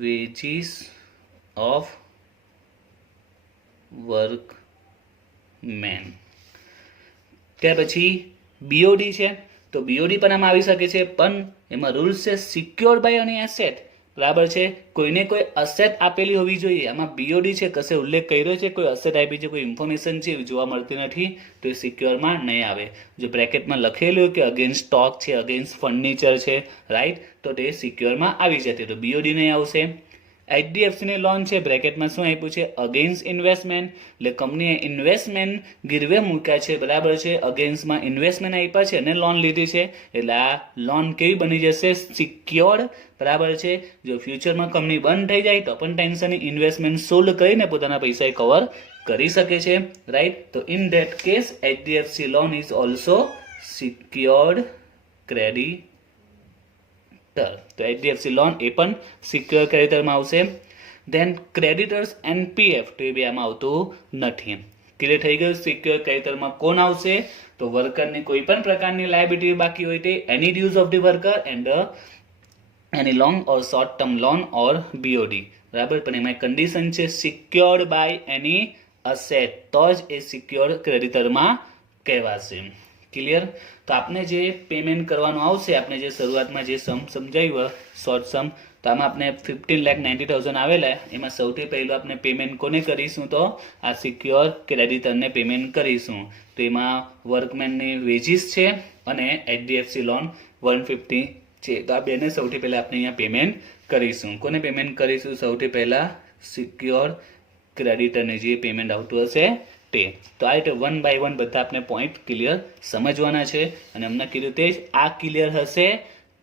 વેજીસ ઓફ વર્કમેન. ત્યાર પછી બીઓડી છે, તો બીઓડી પણ આમાં આવી શકે છે, પણ એમાં રૂલ્સ છે સિક્યોર બાય એની એસેટ, બરાબર છે. કોઈને કોઈ અસેટ આપેલી હોવી જોઈએ. આમાં બીઓડી છે, કશે ઉલ્લેખ કર્યો છે, કોઈ અસેટ આપી છે, કોઈ ઇન્ફોર્મેશન છે જોવા મળતી નથી, તો એ સિક્યોરમાં નહીં આવે. જો બ્રેકેટમાં લખેલું કે અગેન્સ્ટ સ્ટોક છે, અગેન્સ્ટ ફર્નિચર છે, રાઈટ, તો તે સિક્યોરમાં આવી જતી, તો બીઓડી નહીં આવશે. એચડીએફસીની લોન છે, બ્રેકેટમાં શું આપ્યું છે? અગેન્સ્ટ ઇન્વેસ્ટમેન્ટ, એટલે કંપનીએ ઇન્વેસ્ટમેન્ટ ગીરવે મૂક્યા છે, બરાબર છે, અગેન્સ્ટમાં ઇન્વેસ્ટમેન્ટ આપ્યા છે અને લોન લીધી છે, એટલે આ લોન કેવી બની જશે? સિક્યોર્ડ, બરાબર છે. જો ફ્યુચરમાં કંપની બંધ થઈ જાય તો પણ ટેન્શનની ઇન્વેસ્ટમેન્ટ સોલ્ડ કરીને પોતાના પૈસા કવર કરી શકે છે, રાઈટ. તો in that case HDFC loan is also secured credit. તો એચડીએફસી લોન એ પણ સિક્યોર ક્રેડિટરમાં આવશે. ધેન ક્રેડિટર્સ એનપીએફ, તો એ બે આમાં આવતું નથી. ક્લિયર થઈ ગયું? સિક્યોર ક્રેડિટરમાં કોણ આવશે? તો વર્કરની કોઈ પણ પ્રકારની લાયબિલિટી બાકી હોય તે એની dues of the worker and એની long or short term loan or BOD, બરાબર. પણ એમાં કન્ડિશન છે સિક્યોર્ડ બાય એની અસેટ, તો જ એ સિક્યોર ક્રેડિટરમાં કહેવાશે. ક્લિયર? તો આપણે જે પેમેન્ટ કરવાનું આવશે, આપણે જે શરૂઆતમાં જે સમ સમજાવ્યું શોર્ટ સમ, તો આમાં આપણે 15,90,000 આવેલા, એમાં સૌથી પહેલું આપણે પેમેન્ટ કોને કરીશું? તો આ સિક્યોર ક્રેડિટરને પેમેન્ટ કરીશું. તો એમાં વર્કમેનની વેજીસ છે અને એચડીએફસી લોન 150 છે, તો આ બેને સૌથી પહેલા આપણે અહીંયા પેમેન્ટ કરીશું. કોને પેમેન્ટ કરીશું? સૌથી પહેલા સિક્યોર ક્રેડિટરને જે પેમેન્ટ આવતું હશે તે. તો આ રીતે વન બાય વન બધા આપણે પોઈન્ટ ક્લિયર સમજવાના છે, અને અમને કીધું તે જ આ ક્લિયર હશે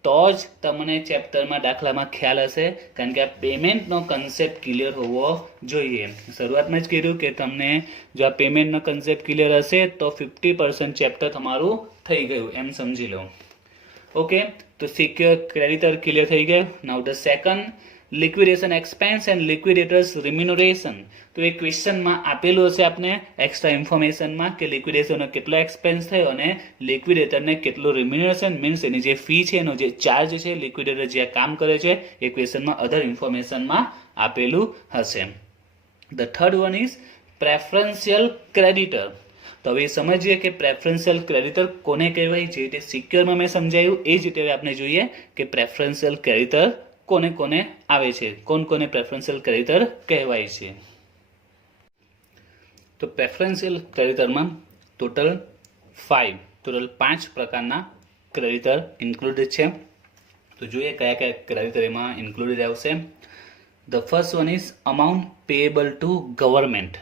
તો જ તમને ચેપ્ટરમાં દાખલામાં ખ્યાલ હશે, કારણ કે આ પેમેન્ટનો કન્સેપ્ટ ક્લિયર હોવો જોઈએ. શરૂઆતમાં જ કીધું કે તમને જો આ પેમેન્ટનો કન્સેપ્ટ ક્લિયર હશે તો 50% ચેપ્ટર તમારું થઈ ગયું એમ સમજી લો. ઓકે, તો સિક્યોર ક્રેડિટર ક્લિયર થઈ ગયું. Now the second, liquidation expense and liquidators remuneration. તો એ ક્વેશ્ચનમાં આપેલું હશે આપને એક્સ્ટ્રા ઇન્ફોર્મેશનમાં કે લિક્વિડેશનનો કેટલો એક્સપેન્સ થયો અને લિક્વિડેટરને કેટલું રિમ્યુનરેશન, મીન્સ એની જે ફી છે, એનો જે ચાર્જ છે, લિક્વિડેટર જે કામ કરે છે એ ક્વેશ્ચનમાં અધર ઇન્ફોર્મેશનમાં આપેલું હશે. The third one is preferential creditor. તો હવે સમજીએ કે પ્રેફરન્શિયલ ક્રેડિટર કોને કહેવાય. જે રીતે સિક્યોરમાં મેં સમજાયું એ જ રીતે આપણે જોઈએ કે પ્રેફરન્શિયલ ક્રેડિટર કોને કોને આવે છે, કોણ કોને પ્રેફરન્શિયલ ક્રેડિટર કહેવાય છે. તો પ્રેફરન્શિયલ ક્રેડિટરમાં ટોટલ 5 પ્રકારના ક્રેડિટર ઇન્ક્લુડેડ છે. તો જોઈએ કયા કયા ક્રેડિટર એમાં ઇન્ક્લુડેડ આવશે. The first one is amount payable to government.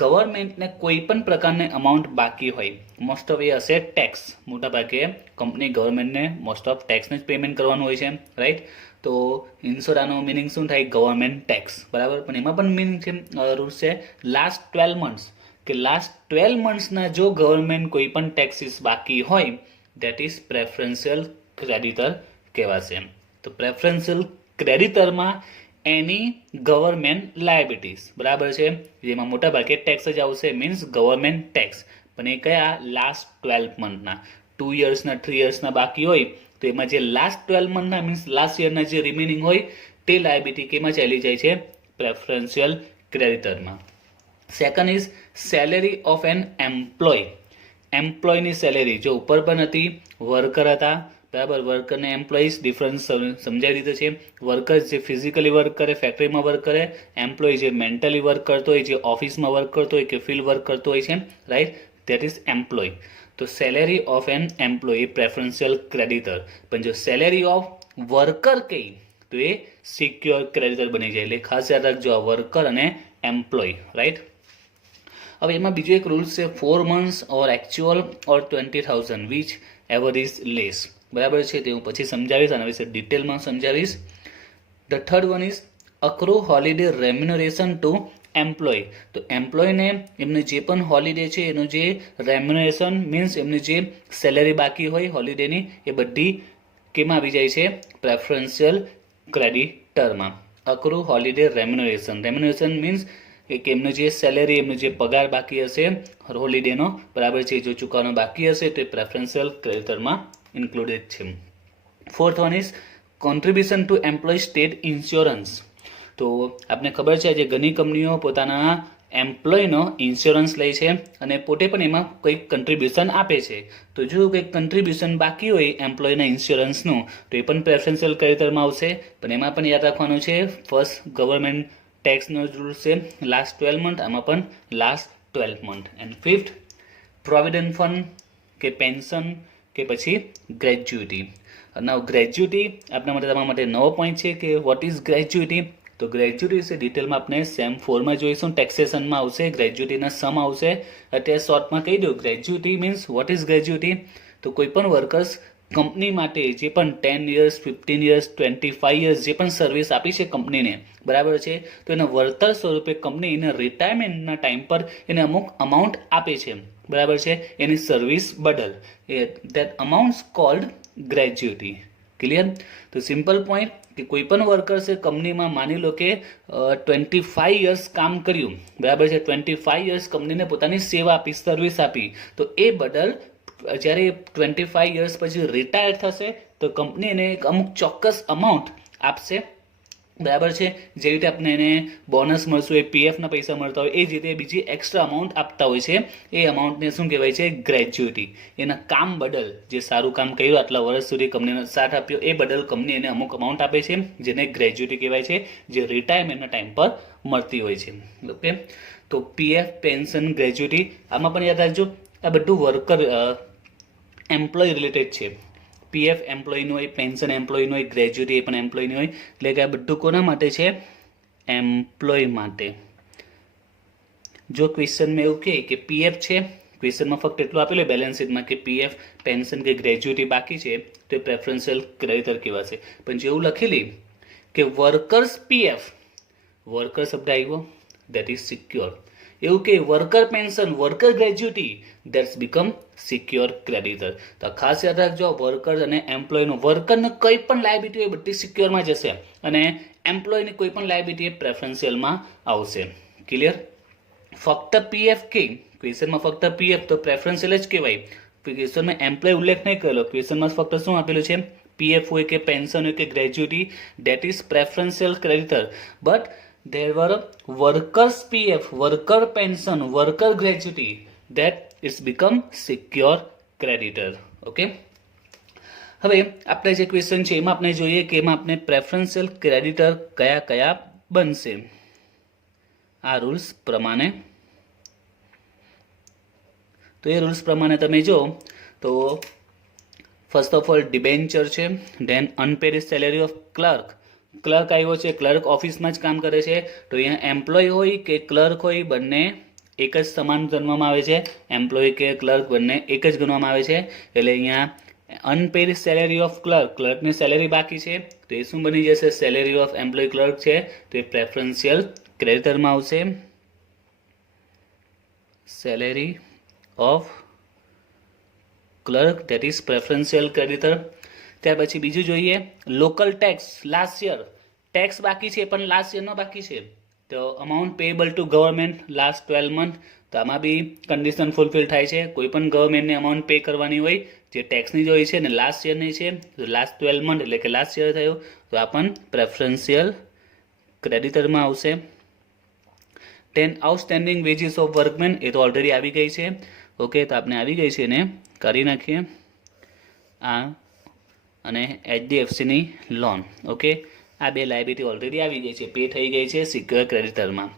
ગવર્મેન્ટને કોઈ પણ પ્રકારને અમાઉન્ટ બાકી હોય, મોસ્ટ ઓફ એ હશે ટેક્સ. મોટા ભાગે કંપની ગવર્મેન્ટને મોસ્ટ ઓફ ટેક્સને જ પેમેન્ટ કરવાનું હોય છે, રાઈટ. તો ઇન્સ્યોરાનો મિનિંગ શું થાય? ગવર્મેન્ટ ટેક્સ, બરાબર. પણ એમાં પણ મિનિંગ છે, રૂલ્સ છે લાસ્ટ 12 મંથ્સ, કે લાસ્ટ 12 મંથ્સના જો ગવર્મેન્ટ કોઈ પણ ટેક્સીસ બાકી હોય દેટ ઇઝ પ્રેફરન્શિયલ ક્રેડિટર કહેવાશે. તો પ્રેફરન્શિયલ ક્રેડિટરમાં એની ગવર્મેન્ટ લાયબિલિટીઝ, બરાબર છે, જેમાં મોટા ભાગે ટેક્સ જ આવશે, મીન્સ ગવર્મેન્ટ ટેક્સ. પણ એ કયા? લાસ્ટ 12 મંથના. 2 યર્સના 3 યર્સના બાકી હોય તો એમાં જે લાસ્ટ 12 મંથના મીન્સ લાસ્ટ યરના જે રિમેનિંગ હોય તે લાયબિલિટી કેમાં ચાલી જાય છે? પ્રેફરન્શિયલ ક્રેડિટરમાં. Second is salary of an employee. એમ્પ્લોયની સેલેરી જો ઉપર પણ હતી, વર્કર હતા, બરાબર. વર્કરને એમ્પ્લોઈઝ ડિફરન્સ સમજાવી દીધો છે. વર્કર જે ફિઝિકલી વર્ક કરે, ફેક્ટરીમાં વર્ક કરે, એમ્પ્લોય જે મેન્ટલી વર્ક કરતો હોય, જે ઓફિસમાં વર્ક કરતો હોય કે ફિલ્ડ વર્ક કરતો હોય છે, રાઈટ, દેટ ઇઝ એમ્પ્લોય. તો salary of an employee preferential creditor. પણ જો સેલેરી ઓફ વર્કર કહી તો એ સિક્યોર ક્રેડિટર બની જાય. એટલે ખાસ યાદ રાખજો આ વર્કર અને એમ્પ્લોય, રાઈટ. હવે એમાં બીજો એક રૂલ્સ છે 4 months or actual or 20,000 whichever is less, બરાબર છે. તે હું પછી સમજાવીશ, આના વિશે ડિટેલમાં સમજાવીશ. The third one is accrued holiday remuneration to employee. તો એમ્પ્લોયને એમને જે પણ હોલિડે છે એનું જે રેમ્યુનરેશન મીન્સ એમની જે સેલેરી બાકી હોય હોલિડેની એ બધી કેમાં આવી જાય છે? પ્રેફરન્શિયલ ક્રેડિટરમાં. અક્રો હોલિડે રેમ્યુનરેશન. રેમ્યુનરેશન મીન્સ કે એમનું જે સેલેરી, એમનો જે પગાર બાકી હશે હોલિડેનો, બરાબર છે, જો ચૂકવવાનો બાકી હશે તો એ પ્રેફરન્શિયલ ક્રેડિટરમાં ઇન્ક્લુડેડ છે. Fourth one is contribution to employee state insurance. તો આપને ખબર છે આજે ઘણી કંપનીઓ પોતાના એમ્પ્લોયનો ઇન્સ્યોરન્સ લે છે અને પોતે પણ એમાં કંઈક કન્ટ્રીબ્યુશન આપે છે. તો જો કંઈક કન્ટ્રીબ્યુશન બાકી હોય એમ્પ્લોયના ઇન્સ્યોરન્સનું તો એ પણ પ્રેફરન્શિયલ ક્રેડિટરમાં આવશે. પણ એમાં પણ યાદ રાખવાનું છે ફર્સ્ટ ગવર્મેન્ટ ટેક્સનો રૂલ છે લાસ્ટ 12 મંથ, આમાં પણ last 12 month. And fifth provident fund કે પેન્શન કે પછી ગ્રેજ્યુટી. નાવ ગ્રેજ્યુટી આપણા માટે તમારા માટે નવો પોઈન્ટ છે કે વોટ ઇઝ ગ્રેજ્યુટી. તો ગ્રેજ્યુટી વિશે ડિટેલમાં આપણે સેમ 4માં જોઈશું, ટેક્સેશનમાં આવશે, ગ્રેજ્યુટીના સમ આવશે. અત્યારે શોર્ટમાં કહી દઉં, gratuity means what is gratuity. તો કોઈ પણ વર્કર્સ કંપની માટે જે પણ 10 years 15 years 25 years જે પણ સર્વિસ આપી છે કંપનીને, બરાબર છે, તો એના વળતર સ્વરૂપે કંપની એને રિટાયરમેન્ટના ટાઈમ પર એને અમુક અમાઉન્ટ આપે છે, બરાબર છે, એની સર્વિસ બદલ. That amounts called gratuity. Clear. તો સિમ્પલ પોઈન્ટ કે કોઈ પણ વર્કર્સે કંપનીમાં માની લો કે 25 years કામ કર્યું, બરાબર છે, 25 years કંપનીને પોતાની સેવા આપી, સર્વિસ આપી, તો એ બદલ જ્યારે 25 years પછી રિટાયર થશે તો કંપની એને એક અમુક ચોક્કસ અમાઉન્ટ આપશે, બરાબર છે. જે રીતે આપણે એને બોનસ મળશે હોય, પીએફના પૈસા મળતા હોય, એ જ રીતે બીજી એક્સ્ટ્રા અમાઉન્ટ આપતા હોય છે. એ અમાઉન્ટને શું કહેવાય છે? ગ્રેજ્યુટી. એના કામ બદલ, જે સારું કામ કર્યું, આટલા વર્ષ સુધી કંપનીનો સાથ આપ્યો, એ બદલ કંપની એને અમુક અમાઉન્ટ આપે છે, જેને ગ્રેજ્યુટી કહેવાય છે, જે રિટાયરમેન્ટના ટાઈમ પર મળતી હોય છે. ઓકે. તો પીએફ, પેન્શન, ગ્રેજ્યુટી, આમાં પણ યાદ રાખજો આ બધું વર્કર એમ્પ્લોય રિલેટેડ છે. પીએફ એમ્પ્લોયનું હોય, પેન્શન એમ્પ્લોયનું હોય, ગ્રેજ્યુટી એ પણ એમ્પ્લોયનું હોય. એટલે કે આ બધું કોના માટે છે? એમ્પ્લોય માટે. જો ક્વેશ્ચનમાં એવું કહે કે પીએફ છે, ક્વેશ્ચનમાં ફક્ત એટલું આપેલું બેલેન્સ શીટમાં કે પીએફ, પેન્શન કે ગ્રેજ્યુટી બાકી છે તો એ પ્રેફરન્શિયલ ક્રેડિટર કહેવાશે. પણ જેવું લખેલી કે વર્કર્સ પીએફ, વર્કર શબ્દ આવ્યો, દેટ ઇઝ સિક્યોર. એવું કે worker pension, worker gratuity, that's become secure creditor. તો ખાસ યાદ રાખજો, વર્કર અને એમ્પ્લોયનું, વર્કરને કંઈ પણ લાયબિલિટી હોય બધી સિક્યોરમાં જશે અને એમ્પ્લોયની કોઈ પણ લાયબિલિટી એ પ્રેફરન્શિયલમાં આવશે. ક્લિયર. ફક્ત પીએફ કે ક્વેશ્ચનમાં ફક્ત પીએફ તો પ્રેફરન્શિયલ જ કહેવાય. ક્વેશ્ચનમાં એમ્પ્લોય ઉલ્લેખ નહીં કરેલો, ક્વેશ્ચનમાં ફક્ત શું આપેલું છે? પીએફ હોય કે પેન્શન હોય કે gratuity, that is preferential creditor. But there were workers PF, worker pension, worker gratuity, that it's become secure creditor. Okay, હવે આપણે જે ક્વેશ્ચન છે એમાં આપણે જોઈએ કે એમાં આપણે પ્રેફરન્શિયલ ક્રેડિટર કયા કયા બનશે આ રૂલ્સ પ્રમાણે. તો એ રૂલ્સ પ્રમાણે તમે જો તો ફર્સ્ટ ઓફ ઓલ ડિબેન્ચર છે, then unpaid salary of clerk. Clerk આવ્યો છે, ક્લર્ક ઓફિસમાં જ કામ કરે છે, તો અહીંયા એમ્પ્લોય હોય કે ક્લર્ક હોય બંને એક જ સમાન ગણવામાં આવે છે. એમ્પ્લોય કે ક્લર્ક બંને એક જ ગણવામાં આવે છે. એટલે અહીંયા અનપેડ સેલેરી ઓફ ક્લર્ક, ક્લર્કની સેલેરી બાકી છે તો એ શું બની જશે, સેલેરી ઓફ એમ્પ્લોય ક્લર્ક છે તો એ પ્રેફરન્શિયલ ક્રેડિટરમાં આવશે. Salary of clerk that is preferential creditor. ત્યાર પછી બીજું જોઈએ local tax. Last year tax બાકી છે પણ લાસ્ટ યરનો બાકી છે, તો amount payable to government last 12 month. તો આમાં બી કન્ડિશન ફૂલફિલ થાય છે. કોઈ પણ ગવર્મેન્ટને અમાઉન્ટ પે કરવાની હોય જે ટેક્સની જ હોય છે ને લાસ્ટ યરની છે, તો લાસ્ટ 12 મંથ એટલે કે લાસ્ટ યર થયું તો આ પણ પ્રેફરન્શિયલ ક્રેડિટરમાં આવશે. Ten outstanding wages of workman, એ તો ઓલરેડી આવી ગઈ છે. ઓકે, તો આપણે આવી ગઈ છે એને કરી નાખીએ આ, અને HDFCની લોન. ઓકે, આ બે લાયબિલિટી ઓલરેડી આવી ગઈ છે, પે થઈ ગઈ છે સિક્યોર ક્રેડિટરમાં.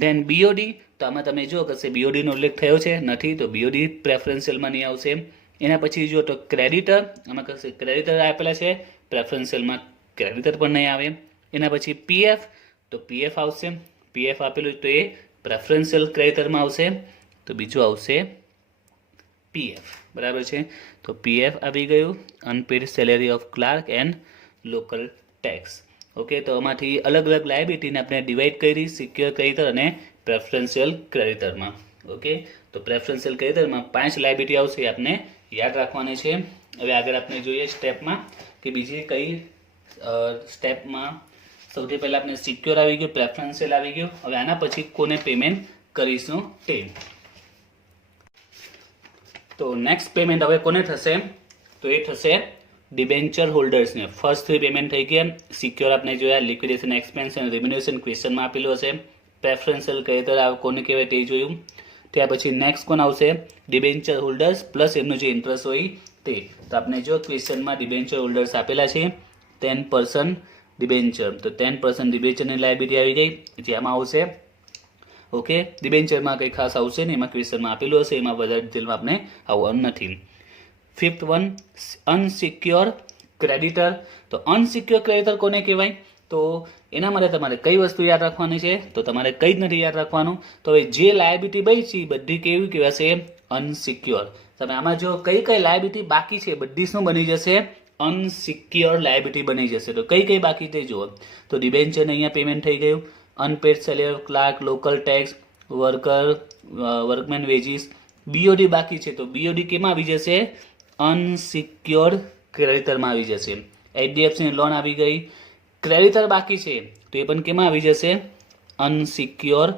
ધેન BOD, તો આમાં તમે જો કશે BODનો ઉલ્લેખ થયો છે નથી, તો BOD પ્રેફરન્શિયલમાં નહીં આવશે. એના પછી જો તો ક્રેડિટર, આમાં કશે ક્રેડિટર આપેલા છે પ્રેફરન્શિયલમાં ક્રેડિટર પણ નહીં આવે. એના પછી PF, તો PF આવશે, PF આપેલું તો એ પ્રેફરન્શિયલ ક્રેડિટરમાં આવશે. તો બીજું આવશે PF, બરાબર છે. તો PF આવી ગયું, unpaid salary of clerk and local tax. Okay, તો આમાંથી અલગ અલગ લાયબિલિટીને આપણે ડિવાઈડ કરી સિક્યોર ક્રેડિટર અને પ્રેફરન્શિયલ ક્રેડિટરમાં. ઓકે, તો પ્રેફરન્શિયલ ક્રેડિટરમાં 5 લાયબિલિટી આવશે, એ આપણે યાદ રાખવાની છે. હવે આગળ આપણે જોઈએ સ્ટેપમાં કે બીજી કઈ સ્ટેપમાં. સૌથી પહેલાં આપણે સિક્યોર આવી ગયું, પ્રેફરન્શિયલ આવી ગયું. હવે આના પછી કોને પેમેન્ટ કરીશું તે. તો નેક્સ્ટ પેમેન્ટ હવે કોને થશે, તો એ થશે ડિબેન્ચર હોલ્ડર્સને. ફર્સ્ટ 3 પેમેન્ટ થઈ ગયા. સિક્યોર આપણે જોયા, લિક્વિડેશન એક્સપેન્સ અને રિમ્યુનેશન ક્વેશ્ચનમાં આપેલું હશે. પ્રેફરન્શિયલ ક્રેડિટર કોને કહેવાય તે જોયું. ત્યાર પછી નેક્સ્ટ કોણ આવશે, ડિબેન્ચર હોલ્ડર્સ પ્લસ એમનું જે ઇન્ટરેસ્ટ હોય તે. તો આપણે જો ક્વેશ્ચનમાં ડિબેન્ચર હોલ્ડર્સ આપેલા છે 10% ડિબેન્ચર, તો 10% ડિબેન્ચરની લાયબિલિટી આવી ગઈ, જેમાં આવશે. ઓકે, ડિબેન્ચરમાં કંઈ ખાસ આવશે નહીં, એમાં ક્વેશ્ચનમાં આપેલું હશે, એમાં વધારે ડિટેલમાં આપણે આવવાનું નથી. 5th one unsecure creditor. તો અનસિક્યોર ક્રેડિટર કોને કહેવાય, તો એના માટે તમારે કઈ વસ્તુ યાદ રાખવાની છે, તો તમારે કંઈ જ નથી યાદ રાખવાનું. તો હવે જે લાયબિલિટી બચી છે બધી કેવી કહેવાશે, અનસિક્યોર. તમે આમાં જો કઈ કઈ લાયબિલિટી બાકી છે બધી શું બની જશે, અનસિક્યોર લાયબિલિટી બની જશે. તો કઈ કઈ બાકી તે જુઓ. તો ડિબેન્ચરને અહીંયા પેમેન્ટ થઈ ગયું, unpaid salary of clerk, local tax, workmen veggies. BOD બાકી છે, તો BOD કેમાં આવી જશે, અનસિક્યોર ક્રેડિટરમાં આવી જશે. HDFCની લોન આવી ગઈ. ક્રેડિટર બાકી છે તો એ પણ કેમાં આવી જશે, અનસિક્યોર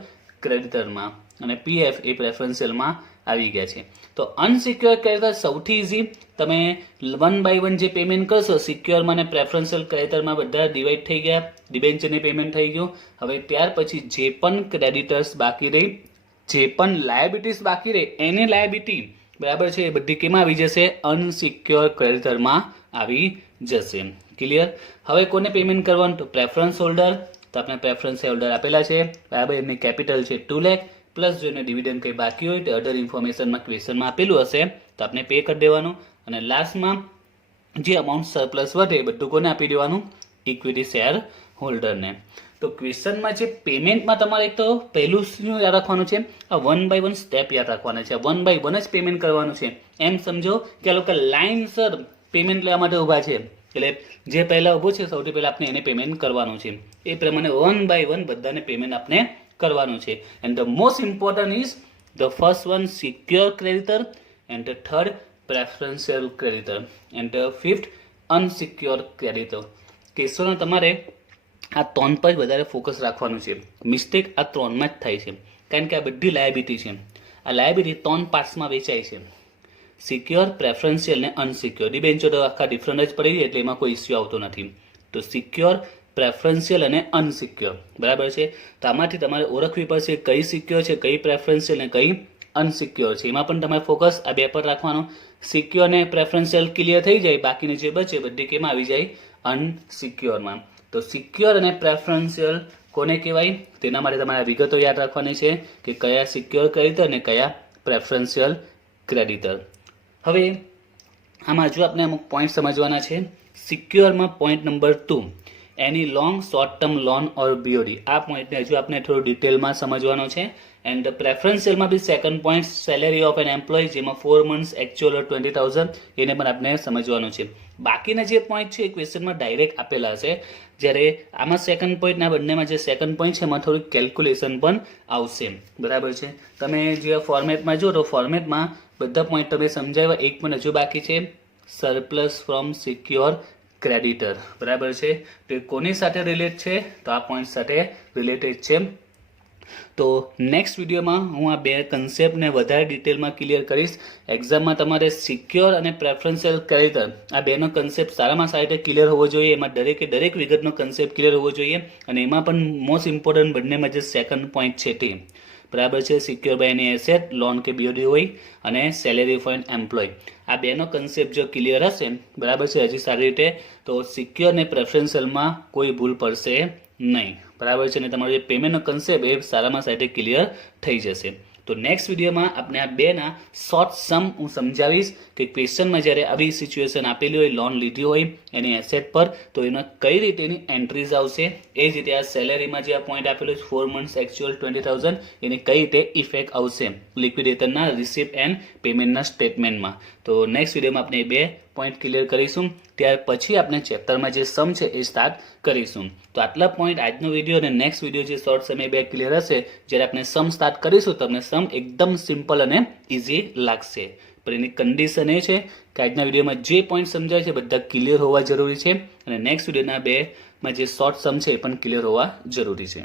ક્રેડિટરમાં. અને PF એ પ્રેફરન્શિયલમાં આવી ગયા છે. તો અનસિક્યોર ક્રેડિટર સૌથી ઇઝી. તમે 1 by 1 જે પેમેન્ટ કરશો સિક્યોરમાં અને પ્રેફરન્શિયલ ક્રેડિટરમાં બધા ડિવાઈડ થઈ ગયા. ડિબેન્ચરની પેમેન્ટ થઈ ગયું. હવે ત્યાર પછી જે પણ ક્રેડિટર્સ બાકી રહી, જે પણ લાયબિલિટીઝ બાકી રહી, એની લાયબિલિટી બરાબર છે એ બધી કેમાં આવી જશે, અનસિક્યોર ક્રેડિટરમાં આવી જશે. ક્લિયર. હવે કોને પેમેન્ટ કરવાનું, તો પ્રેફરન્સ હોલ્ડર. તો આપણે પ્રેફરન્સ હોલ્ડર આપેલા છે બરાબર, એમની કેપિટલ છે 2 લાખ પ્લસ જોઈને ડિવિડન્ડ કંઈ બાકી હોય તો અધર ઇન્ફોર્મેશનમાં ક્વેશ્ચનમાં આપેલું હશે તો આપણે પે કરી દેવાનું. અને લાસ્ટમાં જે અમાઉન્ટ સરપ્લસ વધે એ બધું કોને આપી દેવાનું, ઇક્વિટી શેર હોલ્ડરને. તો ક્વેશ્ચનમાં જે પેમેન્ટમાં તમારે એક તો પહેલું શું યાદ રાખવાનું છે, આ 1 by 1 સ્ટેપ યાદ રાખવાના છે. 1 by 1 જ પેમેન્ટ કરવાનું છે. એમ સમજો કે આ લોકો લાઇનસર પેમેન્ટ લેવા માટે ઊભા છે, એટલે જે પહેલાં ઊભું છે સૌથી પહેલાં આપણે એને પેમેન્ટ કરવાનું છે. એ પ્રમાણે 1 by 1 બધાને પેમેન્ટ આપણે કરવાનું છે. And the most important is the first one secure creditor, and the third preferential creditor, and the fifth unsecure creditor. કેસોના તમારે આ 3 પર વધારે ફોકસ રાખવાનું છે. મિસ્ટેક આ 3માં જ થાય છે, કારણ કે આ બધી લાયબિલિટી છે. આ લાયબિલિટી 3 પાર્ટ્સમાં વેચાય છે, સિક્યોર, પ્રેફરન્શિયલ ને અનસિક્યોર. ડિબેન્ચર આખા ડિફરન્ટ જ પડી જાય એટલે એમાં કોઈ ઇસ્યુ આવતો નથી. તો સિક્યોર, પ્રેફરન્શિયલ અને અનસિક્યોર બરાબર છે. તો આમાંથી તમારે ઓળખવી પડશે કઈ સિક્યોર છે, કઈ પ્રેફરન્શિયલ અને કઈ અનસિક્યોર છે, એમાં પણ તમારે ફોકસ આ બે પર રાખવાનો. સિક્યોર ને પ્રેફરન્શિયલ ક્લિયર થઈ જાય, બાકીની જે બચે બધી કેમાં આવી જાય? અનસિક્યોરમાં. તો સિક્યોર અને પ્રેફરન્શિયલ કોને કહેવાય? તેના માટે તમારે વિગતો યાદ રાખવાની છે કે કયા સિક્યોર ક્રેડિટર અને કયા પ્રેફરન્શિયલ ક્રેડિટર. હવે આમાં જો આપણે અમુક પોઈન્ટ સમજવાના છે. સિક્યોરમાં પોઈન્ટ નંબર 2, એની long short term loan or BOD. આ પોઈન્ટને હજુ આપણે થોડું ડિટેલમાં સમજવાનો છે. એન્ડ પ્રેફરન્શિયલમાં B second point salary of an employee, જેમાં 4 months એકચ્યુઅલ 20,000, એને પણ આપણે સમજવાનું છે. બાકીના જે પોઈન્ટ છે એ ક્વેશ્ચનમાં ડાયરેક્ટ આપેલા છે, જ્યારે આમાં સેકન્ડ પોઈન્ટના બંનેમાં જે સેકન્ડ પોઈન્ટ છે એમાં થોડું કેલ્ક્યુલેશન પણ આવશે. બરાબર છે. તમે જે ફોર્મેટમાં જો તો ફોર્મેટમાં બધા પોઈન્ટ તમે સમજાવ્યા, એક પણ હજુ બાકી છે, સરપ્લસ ફ્રોમ સિક્યોર ક્રેડિટર. બરાબર છે. તો એ કોની સાથે રિલેટ છે? તો આ પોઈન્ટ સાથે રિલેટેડ છે. તો નેક્સ્ટ વિડીયોમાં હું આ બે કન્સેપ્ટને વધારે ડિટેલમાં ક્લિયર કરીશ. એક્ઝામમાં તમારે સિક્યોર અને પ્રેફરન્શિયલ ક્રેડિટર આ બેનો કન્સેપ્ટ સારામાં સારી રીતે ક્લિયર હોવો જોઈએ. એમાં દરેક વિગતનો કન્સેપ્ટ ક્લિયર હોવો જોઈએ. અને એમાં પણ મોસ્ટ ઇમ્પોર્ટન્ટ બંનેમાં જે સેકન્ડ પોઈન્ટ છે તે બરાબર છે, secure by any asset, loan કે બીઓડી હોય, અને સેલેરી ફોર એન એમ્પ્લોય. આ બેનો કન્સેપ્ટ જો ક્લિયર હશે, બરાબર છે, હજી સારી રીતે, તો સિક્યોર અને પ્રેફરન્શિયલમાં કોઈ ભૂલ પડશે નહીં. બરાબર છે. અને તમારો જે પેમેન્ટનો કન્સેપ્ટ એ સારામાં સારી ક્લિયર થઈ જશે. તો નેક્સ્ટ વિડીયોમાં આપણે આ બેના શોર્ટ સમ હું સમજાવીશ કે ક્વેશ્ચનમાં જ્યારે આવી સિચ્યુએશન આપેલી હોય, લોન લીધી હોય એની એસેટ પર, તો એમાં કઈ રીતે એની એન્ટ્રીઝ આવશે. એ જ રીતે આ સેલેરીમાં જે આ પોઈન્ટ આપેલો છે 4 months એકચ્યુઅલ 20,000, એને કઈ રીતે ઇફેક્ટ આવશે લિક્વિડેટરના રિસિપ્ટ એન્ડ પેમેન્ટના સ્ટેટમેન્ટમાં. તો નેક્સ્ટ વિડીયોમાં આપણે બે પોઈન્ટ ક્લિયર કરીશું. ત્યાર પછી આપણે ચેપ્ટરમાં જે સમ છે એ સ્ટાર્ટ કરીશું. તો આટલા પોઈન્ટ આજનો વિડીયો અને નેક્સ્ટ વિડીયો જે શોર્ટ સમય બે ક્લિયર હશે, જ્યારે આપણે સમ સ્ટાર્ટ કરીશું તમને સમ એકદમ સિમ્પલ અને ઇઝી લાગશે. પણ એની કન્ડિશન એ છે કે આજના વિડીયોમાં જે પોઈન્ટ સમજાય છે બધા ક્લિયર હોવા જરૂરી છે, અને નેક્સ્ટ વિડીયોના બેમાં જે શોર્ટ સમ છે એ પણ ક્લિયર હોવા જરૂરી છે.